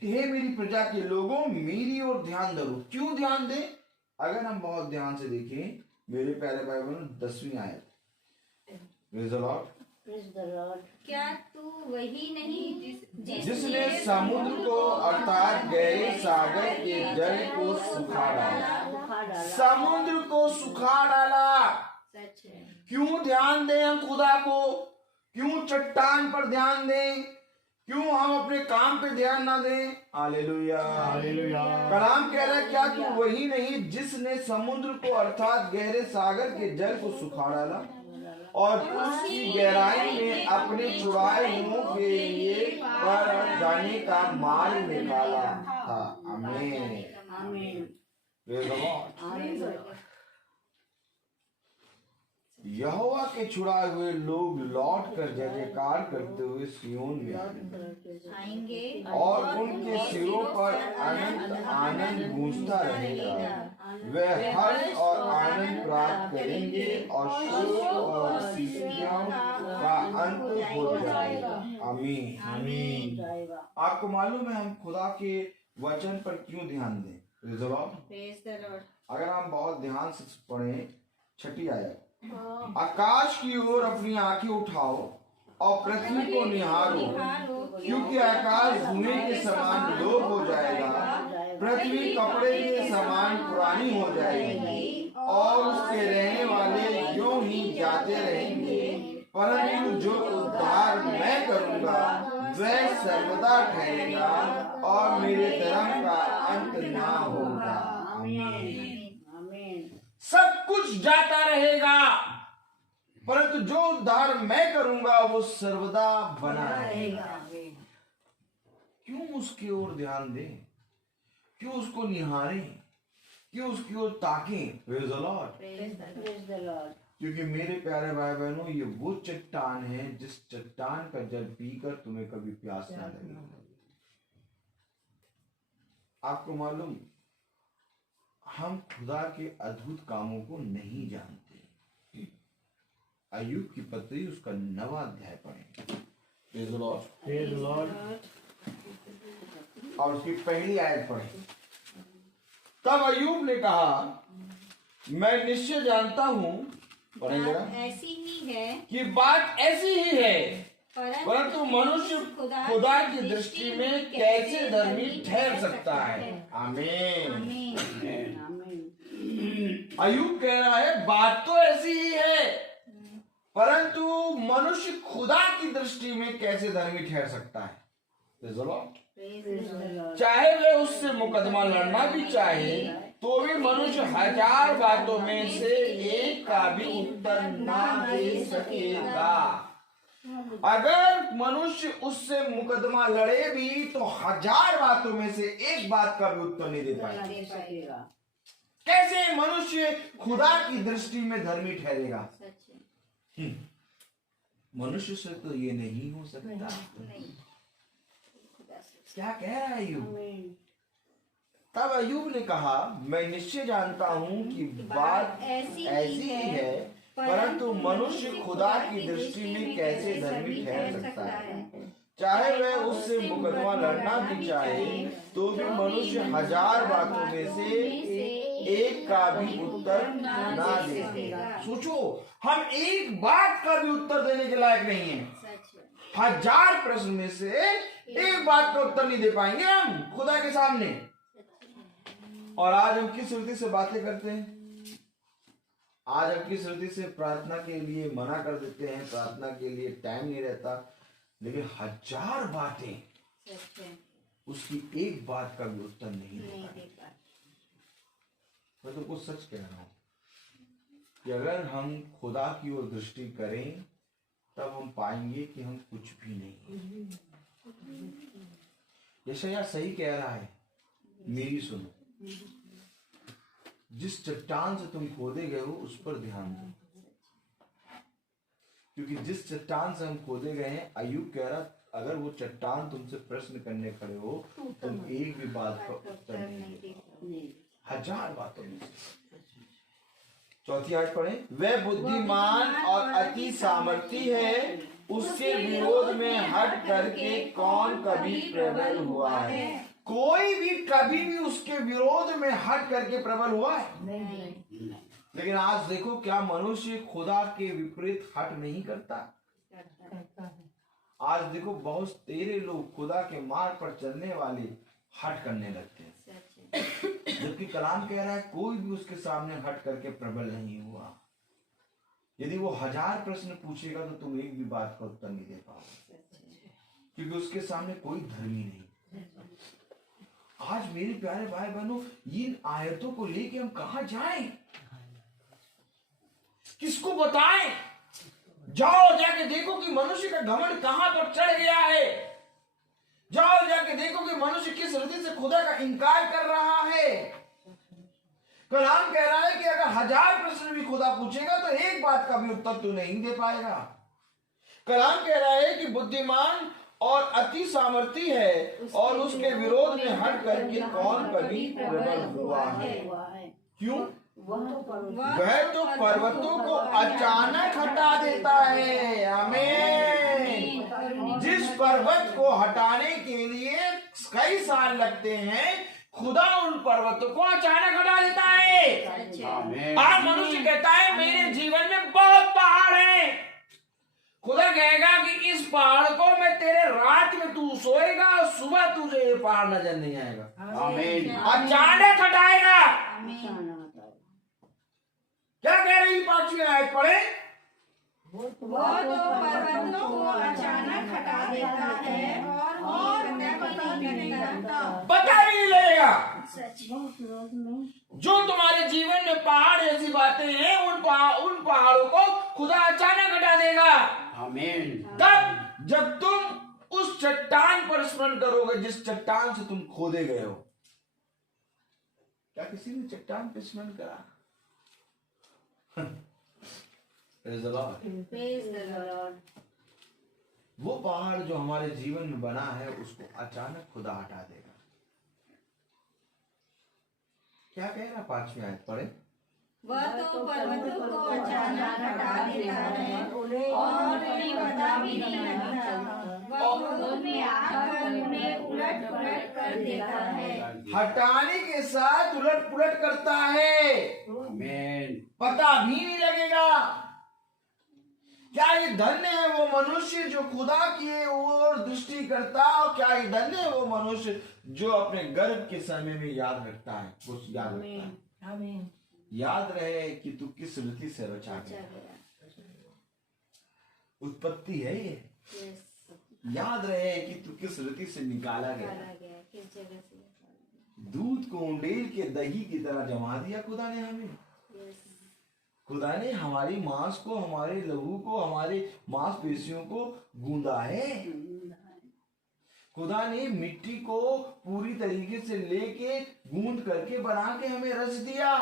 हे मेरी प्रजा के लोगों मेरी ओर ध्यान दो। क्यों ध्यान दे? अगर हम बहुत ध्यान से देखें मेरे प्यारे भाई बहनों, 10वीं आयत, प्रेज़ द लॉर्ड। क्या तू वही नहीं जिसने समुद्र को अर्थात गहरे सागर के जल को सुखा डाला। समुद्र को सुखा डाला। सच है। क्यों ध्यान दें हम खुदा को? क्यों चट्टान पर ध्यान दें? क्यों हम अपने काम पे ध्यान ना दें? हालेलुया। कलाम कह रहा है, क्या तू वही नहीं जिसने समुद्र को अर्थात गहरे सागर के जल को सुखा डाला और उसकी गहराई में अपने छुड़ाए हुओं के लिए पर जाने का मार्ग निकाला था। आमीन। यहोवा के छुड़ाए हुए लोग लौट कर जय जयकार करते हुए सियोन में आएंगे और उनके सिरों पर अनंत आनंद गूंजता रहेगा। वे हर्ष और आनंद प्राप्त करेंगे और शोक और सीढ़ियों का अंत हो जाएगा। आमीन। आपको मालूम है हम खुदा के वचन पर क्यों ध्यान दें? अगर हम बहुत ध्यान से पढ़ें 6 आयत, आकाश की ओर अपनी आंखें उठाओ और पृथ्वी को निहारो, क्योंकि आकाश धुएं के समान लोप हो जाएगा, पृथ्वी कपड़े के समान पुरानी हो जाएगी और उसके रहने वाले यूं ही जाते रहेंगे, परंतु जो उद्धार मैं करूंगा वह सर्वदा ठहरेगा और मेरे धर्म का अंत ना होगा। सब कुछ जाता रहेगा, परंतु जो उद्धार मैं करूंगा वो सर्वदा बना रहेगा। क्यों उसकी ओर ध्यान दें? क्यों उसको निहारें? क्यों उसकी ओर ताकें? Praise the lord. क्योंकि मेरे प्यारे भाई बहनों, ये वो चट्टान है जिस चट्टान का जल पीकर तुम्हें कभी प्यास ना लगे। आपको मालूम, हम खुदा के अद्भुत कामों को नहीं जानते। अय्यूब की पत्री उसका 9वां अध्याय पढ़ें, प्रेज़ द लॉर्ड, और उसकी पहली आयत पढ़ें। तब अय्यूब ने कहा, मैं निश्चय जानता हूं, पढ़ेंगे ना, ऐसी ही है कि बात ऐसी ही है परंतु मनुष्य खुदा की दृष्टि में कैसे धर्मी ठहर सकता है। आमीन। अय्यूब कह रहा है बात तो ऐसी ही है, परंतु मनुष्य खुदा की दृष्टि में कैसे धर्मी ठहर सकता है। चाहे वे उससे मुकदमा लड़ना भी चाहे तो भी मनुष्य 1000 बातों में से एक का भी उत्तर ना दे सकेगा। अगर मनुष्य उससे मुकदमा लड़े भी तो 1000 बातों में से एक बात का भी उत्तर नहीं दे पाएगा। कैसे मनुष्य खुदा की दृष्टि में धर्मी ठहरेगा। मनुष्य से तो ये नहीं हो सकता। क्या कह रहा है अय्यूब। तब अय्यूब ने कहा मैं निश्चय जानता हूँ कि बात ऐसी ही है, परंतु मनुष्य खुदा की दृष्टि में कैसे धर्मी ठहर सकता है। चाहे वह उससे मुकदमा लड़ना भी चाहे तो भी मनुष्य 1000 बातों में से एक का भी उत्तर ना दे सकेगा। सोचो, हम एक बात का भी उत्तर देने के लायक नहीं है। 1000 प्रश्न में से एक बात का उत्तर नहीं दे पाएंगे हम खुदा के सामने। और आज हम किस रीति से बातें करते हैं। आज हम किस रीति से प्रार्थना के लिए मना कर देते हैं। प्रार्थना के लिए टाइम नहीं रहता, लेकिन 1000 बातें उसकी एक बात का भी उत्तर नहीं दे पाए। मैं तुमको सच कह रहा हूं कि अगर हम खुदा की ओर दृष्टि करें तब हम पाएंगे कि हम कुछ भी नहीं। यशायाह सही कह रहा है। मेरी सुनो, जिस चट्टान से तुम खोदे गए हो उस पर ध्यान दो, क्योंकि जिस चट्टान से हम खोदे गए हैं, अय्यूब कह रहा अगर वो चट्टान तुमसे प्रश्न करने खड़े हो तुम एक भी बात का उत्तर नहीं दे। 1000 बातों में से। चौथी आयत पढ़े। वह बुद्धिमान और अति सामर्थी है, उसके विरोध में हट करके कौन कभी प्रबल हुआ है। कोई भी कभी भी उसके विरोध में हट करके प्रबल हुआ है नहीं। लेकिन आज देखो, क्या मनुष्य खुदा के विपरीत हट नहीं करता। आज देखो बहुत तेरे लोग खुदा के मार्ग पर चलने वाले हट करने लगते हैं, जबकि कलाम कह रहा है कोई भी उसके सामने हट करके प्रबल नहीं हुआ। यदि वो 1000 प्रश्न पूछेगा तो तुम एक भी बात का उत्तर नहीं दे पाओगे, क्योंकि उसके सामने कोई धर्मी नहीं। आज मेरे प्यारे भाई बहनों, इन आयतों को लेके हम कहां जाएं, किसको बताएं। जाओ जाके देखो कि मनुष्य का घमंड कहां पर चढ़ गया है। जाओ जाके देखो कि मनुष्य किस रीति से खुदा का इनकार कर रहा है। कलाम कह रहा है कि अगर 1000 प्रश्न भी खुदा पूछेगा तो एक बात का भी उत्तर तू नहीं दे पाएगा। कलाम कह रहा है कि बुद्धिमान और अति सामर्थी है और उसके विरोध में हट करके कौन कभी प्रबल हुआ है। क्यों? वह तो पर्वतों को अचानक हटा देता है। आमीन। जिस पर्वत को हटाने के लिए कई साल लगते हैं, खुदा उन पर्वतों को अचानक हटा देता है। आज मनुष्य कहता है मेरे जीवन में बहुत पहाड़ हैं। खुदा कहेगा कि इस पहाड़ को मैं तेरे रात में तू सोएगा और सुबह तुझे ये पहाड़ नजर नहीं आएगा। आमीन। अचानक हटाएगा। क्या कह रही 5वीं आयत पढ़े। वो तो पर्वतों को अचानक हटा देता है और उन्हें पता भी नहीं लगता। पता भी नहीं लगेगा। जो तुम्हारे जीवन में पहाड़ ऐसी बातें हैं, उन पहाड़ों को खुदा अचानक हटा देगा। आमीन। तब जब तुम उस चट्टान पर स्मरण करोगे जिस चट्टान से तुम खोदे गए हो। क्या किसी ने चट्टान पर स्मरण करा? Praise the Lord. Praise the Lord. वो पहाड़ जो हमारे जीवन में बना है उसको अचानक खुदा हटा देगा। क्या कह रहा 5वीं आयत पढ़े। वह तो पर्वतों को अचानक हटा देता है और उन्हें पता भी नहीं लगता। वह क्रोध में आकर उन्हें उलट पुलट कर देता है। हटाने के साथ उलट पुलट करता है। पता भी नहीं लगेगा। क्या ये धन्य है वो मनुष्य जो खुदा की ओर दृष्टि करता है, और क्या ये धन्य है वो मनुष्य जो अपने गर्भ के समय में याद रखता है, कुछ याद रखता है। याद रहे कि तू किस रीति से रचा गया। उत्पत्ति है ये। याद रहे कि तू किस रीति से निकाला गया। दूध को उंडेल के दही की तरह जमा दिया खुदा ने हमें। खुदा ने हमारी मांस को, हमारे लहू को, हमारे मांसपेशियों को गूंदा है। खुदा ने मिट्टी को पूरी तरीके से लेके गूंद करके बना के हमें रच दिया।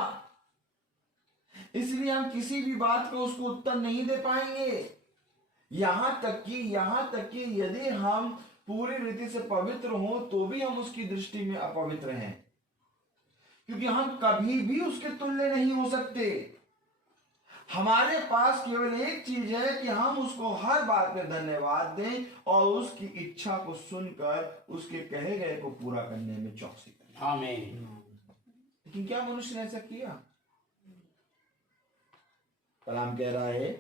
इसलिए हम किसी भी बात को उसको उत्तर नहीं दे पाएंगे। यहां तक कि यदि हम पूरी रीति से पवित्र हों तो भी हम उसकी दृष्टि में अपवित्र हैं, क्योंकि हम कभी भी उसके तुल्य नहीं हो सकते। हमारे पास केवल एक चीज है कि हम उसको हर बात में धन्यवाद दें और उसकी इच्छा को सुनकर उसके कहे गए को पूरा करने में चौकसी करें। आमीन। लेकिन क्या मनुष्य ने ऐसा किया? कलाम कह रहा है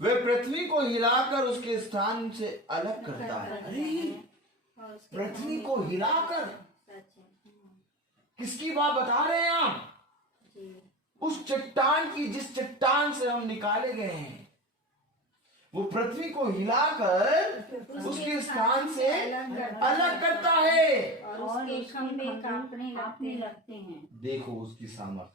वे पृथ्वी को हिलाकर उसके स्थान से अलग करता है। पृथ्वी को हिलाकर किसकी बात बता रहे हैं हम? उस चट्टान की, जिस चट्टान से हम निकाले गए हैं, वो पृथ्वी को हिलाकर उसके स्थान से अलग करता है और उसके खंभे कांपने लगते हैं। देखो उसकी सामर्थ्य।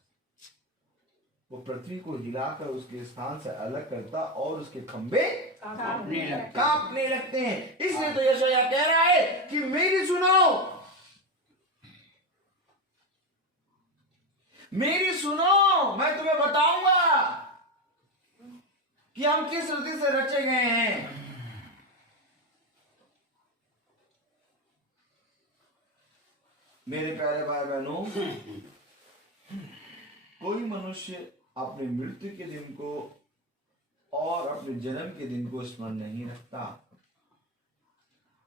वो पृथ्वी को हिलाकर उसके स्थान से अलग करता और उसके खंभे कांपने लगते हैं। इसलिए तो यशायाह कह रहा है कि मेरी सुनो, मेरी सुनो, मैं तुम्हें बताऊंगा कि हम किस रीति से रचे गए हैं। मेरे प्यारे भाई बहनों, कोई मनुष्य अपने मृत्यु के दिन को और अपने जन्म के दिन को स्मरण नहीं रखता।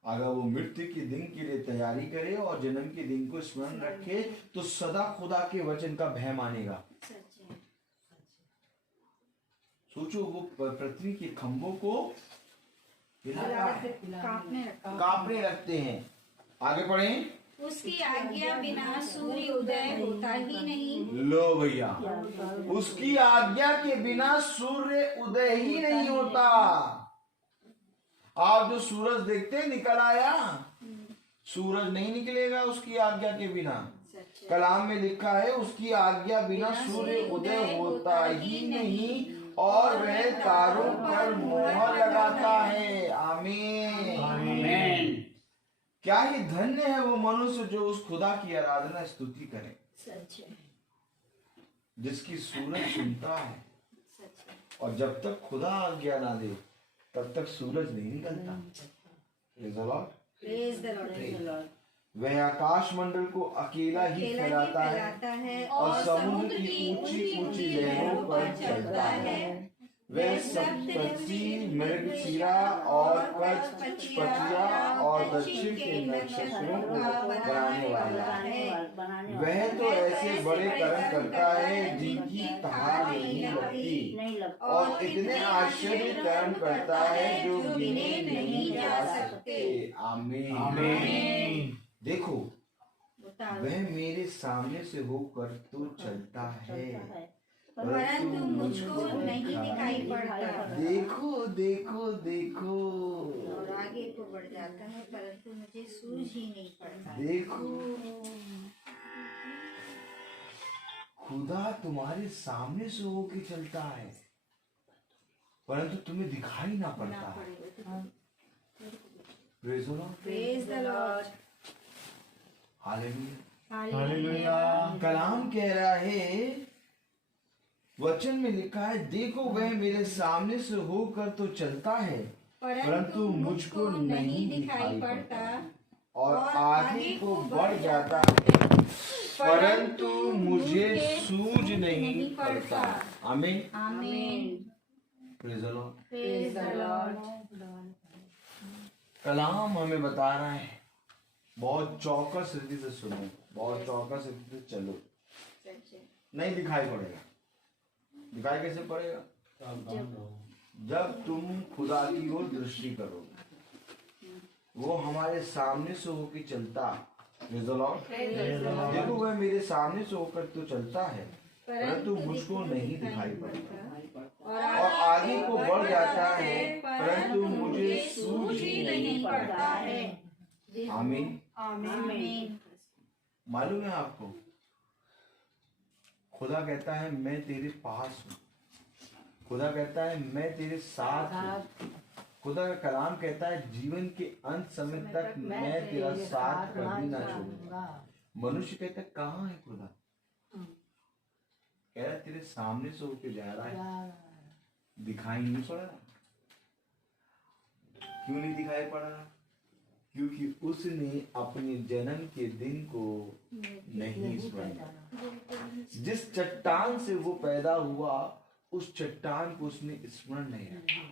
अगर वो मृत्यु के दिन के लिए तैयारी करे और जन्म के दिन को स्मरण रखे तो सदा खुदा के वचन का भय मानेगा। सोचो, वो पृथ्वी के खंभों को कांपने लगते हैं। आगे पढ़ें। उसकी आज्ञा बिना सूर्य उदय होता ही नहीं। लो भैया, उसकी आज्ञा के बिना सूर्य उदय ही नहीं होता। आप जो सूरज देखते हैं निकल आया, सूरज नहीं निकलेगा उसकी आज्ञा के बिना। कलाम में लिखा है उसकी आज्ञा बिना सूर्य उदय होता ही नहीं और वह तारों पर मोहर लगाता है। आमीन, आमीन। क्या ही धन्य है वो मनुष्य जो उस खुदा की आराधना स्तुति करे, जिसकी सूरज सुनता है, और जब तक खुदा आज्ञा ना दे तब तक सूरज नहीं निकलता। वह आकाश मंडल को अकेला ही फैलाता है और समुद्र की ऊंची ऊंची लहरों पर चलता है। वह सब पृथ्वी, मृगशिरा और पक्षिया और दक्षिण के नक्षत्रों को बनाने वाला है। वह तो ऐसे बड़े कर्म करता है जिनकी तहार नहीं लगती, और इतने आश्चर्य कर्म करता है जो गिने नहीं जा सकते। आमीन, आमीन। देखो, वह मेरे सामने से होकर तो चलता है परंतु मुझको नहीं दिखाई पड़ता। देखो देखो देखो, और आगे को बढ़ जाता है परंतु मुझे सूझ ही नहीं पड़ता। देखो, खुदा तुम्हारे सामने से होके चलता है परंतु तुम्हें दिखाई ना पड़ता है। Praise the lord, praise the lord, hallelujah. कलाम कह रहा है, वचन में लिखा है, देखो वह मेरे सामने से होकर तो चलता है परंतु मुझको नहीं दिखाई पड़ता, और आगे को बढ़ जाता है परंतु मुझे सूझ नहीं पड़ता। आमीन, आमीन। Praise the lord, praise the lord. कलाम हमें बता रहा है, बहुत चौकस रीति से सुनो, बहुत चौकस रीति से चलो। नहीं दिखाई पड़ेगा। दिखाई कैसे पड़ेगा? जब तुम खुदा की ओर दृष्टि करोगे, वो हमारे सामने से होकर चलता। Praise the Lord। देखो वह मेरे सामने से होकर तो चलता है, परंतु मुझको नहीं दिखाई पड़ता, और आगे को बढ़ जाता है, परंतु मुझे सूझ ही नहीं पड़ता है। आमीन। आमीन। मालूम है आपको, खुदा कहता है मैं तेरे पास हूँ, खुदा कहता है मैं तेरे साथ हूँ। खुदा का कलाम कहता है जीवन के अंत समय तक मैं तेरा साथ कभी ना छोड़ूंगा। मनुष्य कहता है कहाँ है खुदा? कह रहा तेरे सामने से होके जा रहा है, दिखाई नहीं पड़ रहा। क्यों नहीं दिखाई पड़ रहा? क्योंकि उसने अपने जन्म के दिन को नहीं स्मरण। जिस चट्टान से वो पैदा हुआ, उस चट्टान को उसने स्मरण नहीं रखा।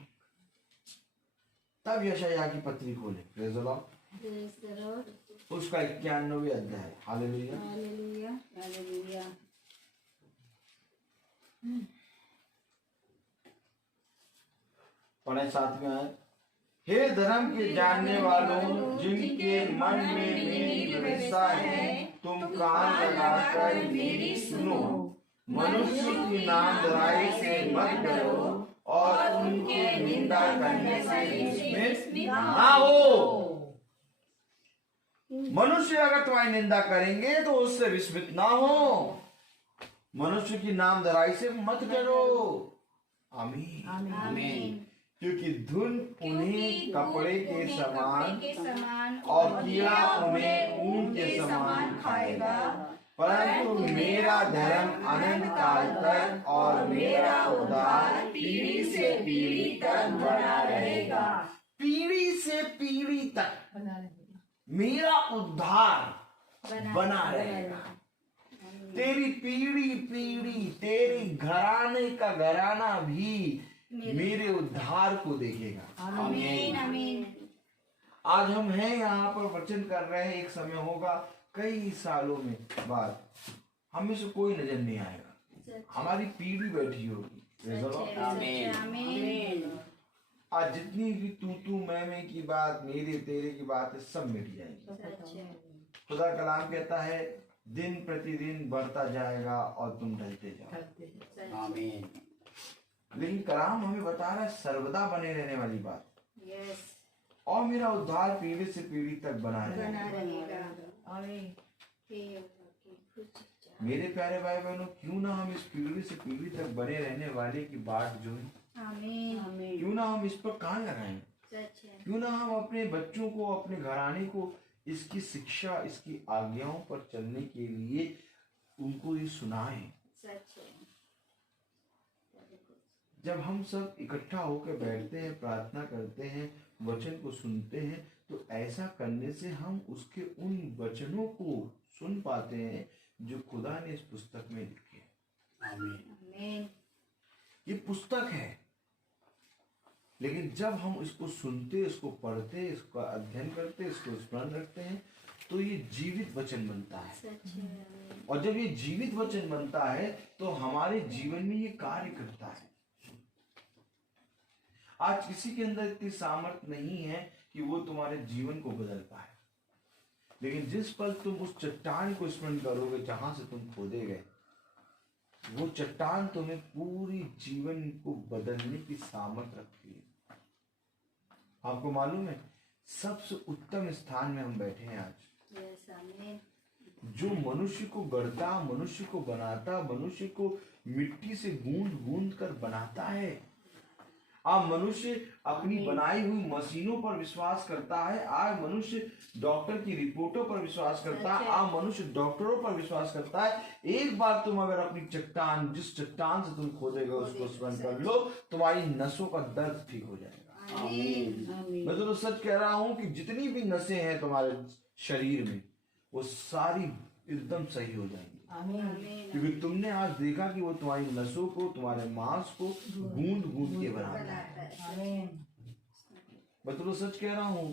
तब यशायाह की पत्री खोले, प्रेज़ द लॉर्ड, उसका 91वां अध्याय। हालेलुया। हालेलुया। हालेलुया। पढ़े 7वें आयत। हे धर्म के जानने वालों, जिनके मन में मेरी व्यवस्था है, तुम कान लगाकर मेरी सुनो। मनुष्य की नामधराई से मत डरो, और उनके निंदा करने से विस्मित ना हो। मनुष्य अगर तुम्हारी निंदा करेंगे तो उससे विस्मित ना हो। मनुष्य की नामधराई से मत डरो। आमीन। आमीन। क्योंकि धुन उन्हें कपड़े के समान और कीड़ा उन्हें ऊन के समान खाएगा, परंतु मेरा धर्म अनंत काल तक और मेरा उद्धार पीढ़ी से पीढ़ी तक बना रहेगा। पीढ़ी से पीढ़ी तक मेरा उद्धार बना रहेगा। तेरी पीढ़ी पीढ़ी, तेरी घराने का घराना भी मेरे उद्धार को देखेगा। आमीन। आमीन। आज हम हैं यहाँ पर वचन कर रहे हैं, एक समय होगा कई सालों में बाद हमें से कोई नजर नहीं आएगा, हमारी पीढ़ी बैठी होगी। आमीन। आज जितनी भी तू मैं की बात, मेरे तेरे की बात है, सब मिट जाएगी। खुदा कलाम कहता है दिन प्रतिदिन बढ़ता जाएगा और तुम ढलते जाओ। आमीन। लेकिन कलाम हमें बता रहा है सर्वदा बने रहने वाली बात, यस। और मेरा उद्धार पीढ़ी से पीढ़ी तक बना रहेगा। मेरे प्यारे भाई बहनों, क्यों ना हम इस पीढ़ी से पीढ़ी तक बने रहने वाले की बात जो है, आमीन। क्यों ना हम इस पर कान लगाएं, सच है। क्यों ना हम अपने बच्चों को, अपने घराने को इसकी शिक्षा, इसकी आज्ञाओं पर चलने के लिए उनको ये सुनाएं। सच है। जब हम सब इकट्ठा होकर बैठते हैं, प्रार्थना करते हैं, वचन को सुनते हैं, तो ऐसा करने से हम उसके उन वचनों को सुन पाते हैं जो खुदा ने इस पुस्तक में लिखे। आमीन। ये पुस्तक है, लेकिन जब हम इसको सुनते, इसको पढ़ते, इसका अध्ययन करते, इसको स्मरण रखते हैं, तो ये जीवित वचन बनता है। सच है। और जब ये जीवित वचन बनता है तो हमारे जीवन में ये कार्य करता है। आज किसी के अंदर इतनी सामर्थ्य नहीं है कि वो तुम्हारे जीवन को बदल पाए, लेकिन जिस पल तुम उस चट्टान को स्मरण करोगे जहां से तुम खोदे गए, वो चट्टान तुम्हें पूरी जीवन को बदलने की सामर्थ्य रखती है। आपको मालूम है, सबसे उत्तम स्थान में हम बैठे हैं आज। यस। आमीन। जो मनुष्य को गढ़ता, मनुष्य को बनाता, मनुष्य को मिट्टी से गूंद गूंद कर बनाता है। आज मनुष्य अपनी बनाई हुई मशीनों पर विश्वास करता है। आज मनुष्य डॉक्टर की रिपोर्टों पर विश्वास करता है। आज मनुष्य डॉक्टरों पर विश्वास करता है। एक बार तुम अगर अपनी चट्टान, जिस चट्टान से तुम खोदेगा, उसको स्मरण कर लो, तुम्हारी नसों का दर्द ठीक हो जाएगा। आमीन। मैं तो सच कह रहा हूं कि जितनी भी नसें हैं तुम्हारे शरीर में, वो सारी एकदम सही हो जाएंगी। क्योंकि तुमने आज देखा कि वो तुम्हारी नसों को, तुम्हारे मांस को गूंद गूंद के बनाता है। मैं तो सच कह रहा हूं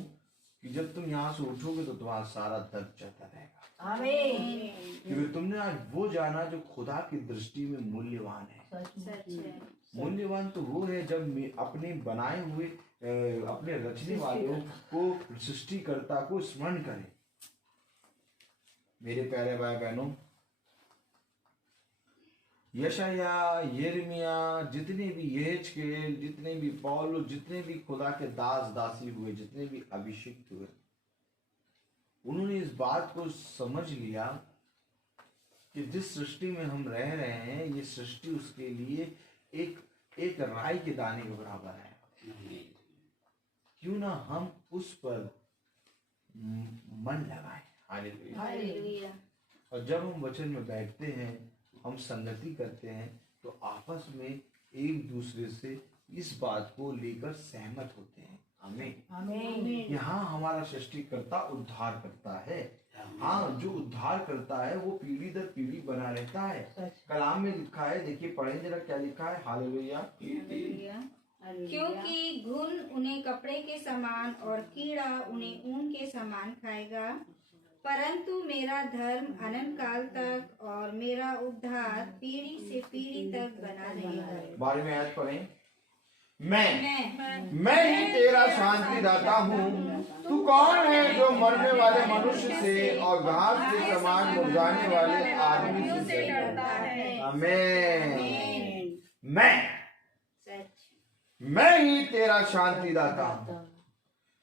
कि जब तुम यहाँ से उठोगे तो तुम्हारा सारा दर्द जाता रहेगा। क्योंकि तुमने आज वो जाना जो खुदा की दृष्टि में मूल्यवान है। सच है। मूल्यवान तो वो है जब अपने बनाए हुए अपने रचने वालों को सृष्टिकर्ता को स्मरण करें। मेरे प्यारे भाई बहनों, यशाया, यिर्मयाह, जितने भी यहेजकेल, जितने भी पौलुस, जितने भी खुदा के दास दासी हुए, जितने भी अभिषिक्त हुए, उन्होंने इस बात को समझ लिया कि जिस सृष्टि में हम रह रहे हैं, ये सृष्टि उसके लिए एक राई के दाने के बराबर है। क्यों ना हम उस पर मन लगाएं। हालेलुया। हालेलुया। और जब हम वचन में बैठते हैं, हम संगति करते हैं, तो आपस में एक दूसरे से इस बात को लेकर सहमत होते हैं। आमीन। यहाँ हमारा सृष्टिकर्ता उद्धार करता है। हाँ, जो उद्धार करता है वो पीढ़ी दर पीढ़ी बना रहता है। कलाम में लिखा है, देखिए पढ़ें जरा क्या लिखा है। हालेलुया। क्योंकि घुन उन्हें कपड़े के समान और कीड़ा उन्हें ऊन के समान खाएगा, परंतु मेरा धर्म अनंत काल तक और मेरा उद्धार पीढ़ी से पीढ़ी तक बना रहेगा। 12वीं आयत पढ़ें। मैं ही तेरा शांति दाता हूँ। तू कौन है जो मरने वाले मनुष्य से और घास के समान मुरझाने वाले आदमी से डरता है? आमीन। मैं ही तेरा शांति दाता हूँ।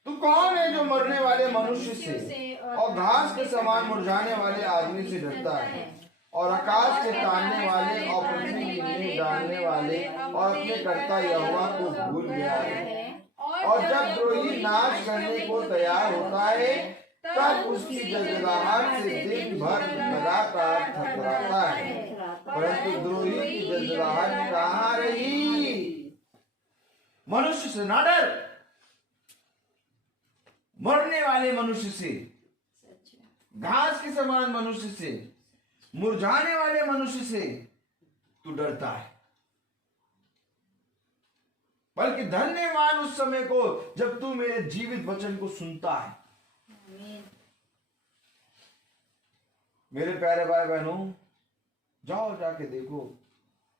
तू कौन है जो मरने वाले मनुष्य से और घास के समान मुरझाने वाले आदमी से डरता है, और आकाश के तानने वाले और पृथ्वी की नींव डालने वाले और अपने कर्ता यहोवा को भूल गया है। और जब द्रोही नाश करने को तैयार होता है, तब उसकी जलजलाहट से दिन भर लगातार थरथराता है। परंतु द्रोही की जलजलाहट कहाँ रही? मनुष्य से ना डर, मरने वाले मनुष्य से, घास के समान मनुष्य से, मुरझाने वाले मनुष्य से तू डरता है। बल्कि धन्यवान उस समय को जब तू मेरे जीवित वचन को सुनता है। मेरे प्यारे भाई बहनों, जाओ जाके देखो,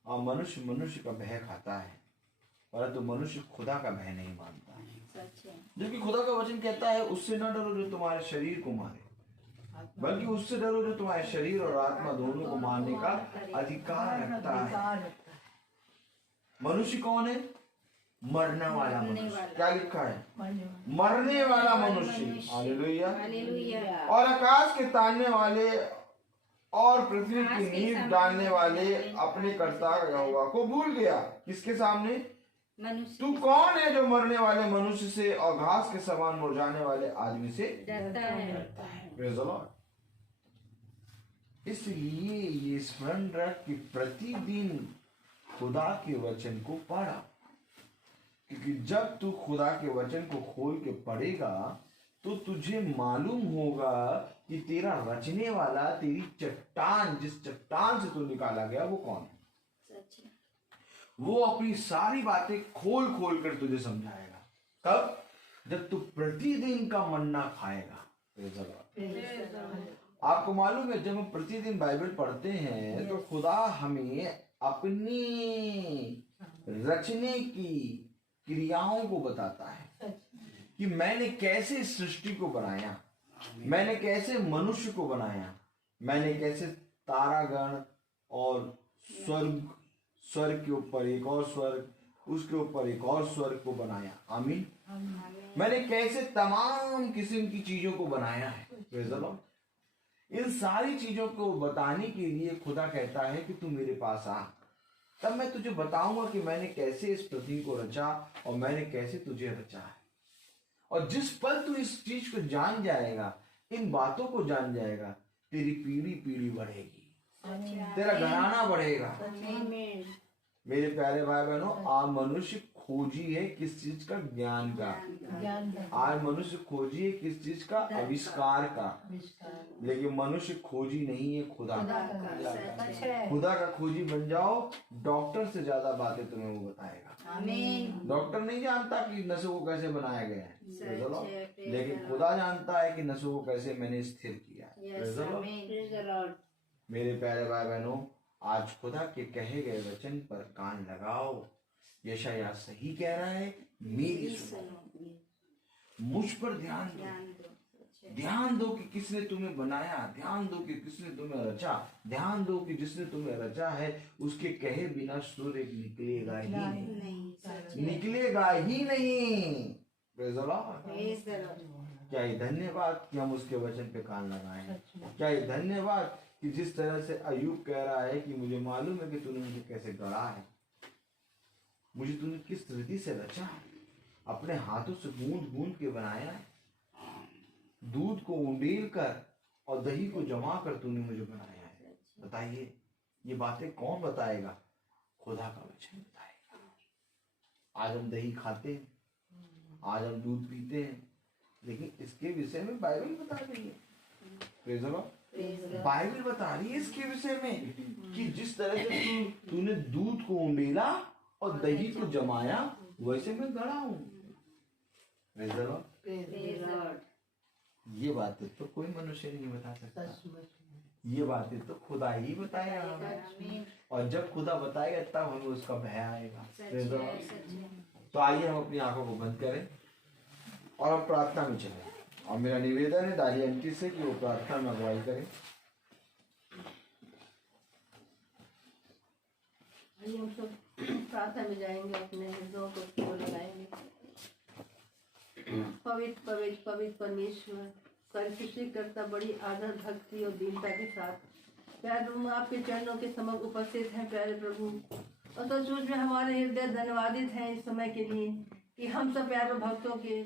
मनुष्य मनुष्य का भय खाता है, परंतु मनुष्य खुदा का भय नहीं मानता है। जबकि खुदा का वचन कहता है, उससे न डरो जो तुम्हारे शरीर को मारे, बल्कि उससे डरो जो तुम्हारे शरीर और आत्मा दोनों को मारने का अधिकार रखता है। मनुष्य कौन है? मरने वाला मनुष्य। क्या लिखा है? मरने वाला मनुष्य। हालेलुया। और आकाश के तानने वाले और पृथ्वी की नींव डालने वाले अपने कर्ता यहोवा को भूल गया। किसके सामने? तू कौन है जो मरने वाले मनुष्य से और घास के समान मुरझाने वाले आदमी से डरता है? Praise the Lord. इसलिए ये स्मरण रख कि प्रतिदिन खुदा के वचन को पढ़ा, क्योंकि जब तू खुदा के वचन को खोल के पढ़ेगा तो तुझे मालूम होगा कि तेरा रचने वाला, तेरी चट्टान, जिस चट्टान से तू निकाला गया, वो कौन है। वो अपनी सारी बातें खोल खोल कर तुझे समझाएगा। कब? जब तू प्रतिदिन का मन्ना खाएगा। आपको मालूम है, जब हम प्रतिदिन बाइबल पढ़ते हैं तो खुदा हमें अपनी रचने की क्रियाओं को बताता है कि मैंने कैसे सृष्टि को बनाया, मैंने कैसे मनुष्य को बनाया, मैंने कैसे तारागण और स्वर्ग के ऊपर एक और स्वर्ग, उसके ऊपर एक और स्वर्ग को बनाया। आमीन। मैंने कैसे तमाम किस्म की चीजों को बनाया है। Praise the Lord. इन सारी चीजों को बताने के लिए खुदा कहता है कि तू मेरे पास आ, तब मैं तुझे बताऊंगा कि मैंने कैसे इस पृथ्वी को रचा और मैंने कैसे तुझे रचा है। और जिस पल तू इस चीज को जान जाएगा, इन बातों को जान जाएगा, तेरी पीढ़ी पीढ़ी बढ़ेगी, तेरा घराना बढ़ेगा। मेरे प्यारे भाई बहनों, आज मनुष्य खोजी है किस चीज का? ज्ञान का। आज मनुष्य खोजी है किस चीज का? आविष्कार का। लेकिन मनुष्य खोजी नहीं है खुदा का। खुदा का खोजी बन जाओ, डॉक्टर से ज्यादा बातें तुम्हें वो बताएगा। आमीन। डॉक्टर नहीं जानता कि नसों को कैसे बनाया गया है, सच चलो, है, praise लेकिन the खुदा जानता है कि नसों को कैसे मैंने स्थिर किया है। Yes, Praise the Lord। आमीन। Praise the Lord। मेरे प्यारे भाई बहनों, आज खुदा के कहे गए वचन पर कान लगाओ। यशायाह सही कह रहा है, मेरी सुनो, मुझ पर ध्यान दो। ध्यान दो। सच है। ध्यान दो कि किसने तुम्हें बनाया, ध्यान दो कि किसने तुम्हें रचा, ध्यान दो कि जिसने तुम्हें रचा है उसके कहे बिना सूर्य निकलेगा ही नहीं, नहीं, सच है। निकलेगा ही नहीं। Praise the Lord। Praise the Lord। क्या ये धन्यवाद कि हम उसके वचन पे कान लगाए। क्या ये धन्यवाद कि जिस तरह से अयूब कह रहा है कि मुझे मालूम है कि तूने मुझे कैसे गढ़ा है, मुझे तूने किस रीति से रचा, अपने हाथों से गूंद गूंद के बनाया है, दूध को उंडेल कर और दही को जमा कर तूने मुझे बनाया है। बताइए ये बातें कौन बताएगा? खुदा का वचन बताएगा। आज हम दही खाते हैं, आज हम दूध पीते हैं, लेकिन इसके विषय में बाइबल बता रही है। Praise the Lord। बाइबल बता रही है इसके विषय में कि जिस तरह से तूने दूध को उंडेला और दही को जमाया, वैसे मैं गढ़ा हूं। Praise the Lord। Praise the Lord। ये बातें तो कोई मनुष्य नहीं बता सकता, ये बातें तो खुदा ही बताया हमें, आमीन। और जब खुदा बताएगा तब हमें उसका भय आएगा। सच Praise the है, Lord। सच है। तो आइए हम अपनी आंखों को बंद करें और हम प्रार्थना में चलें। और मेरा निवेदन है दादी आंटी से कि वो प्रार्थना में अगुवाई करें। आइए हम सब प्रार्थना में जाएंगे, अपने हृदयों को लगाएंगे। पवित्र पवित्र पवित्र परमेश्वर, कर सृष्टि करता बड़ी आदर भक्ति और दीनता के साथ प्यारे प्रभु आपके चरणों के समक्ष उपस्थित हैं प्यारे प्रभु, और सचमुच में हमारे हृदय धन्यवादित हैं इस समय के लिए कि हम सब प्यारे भक्तों के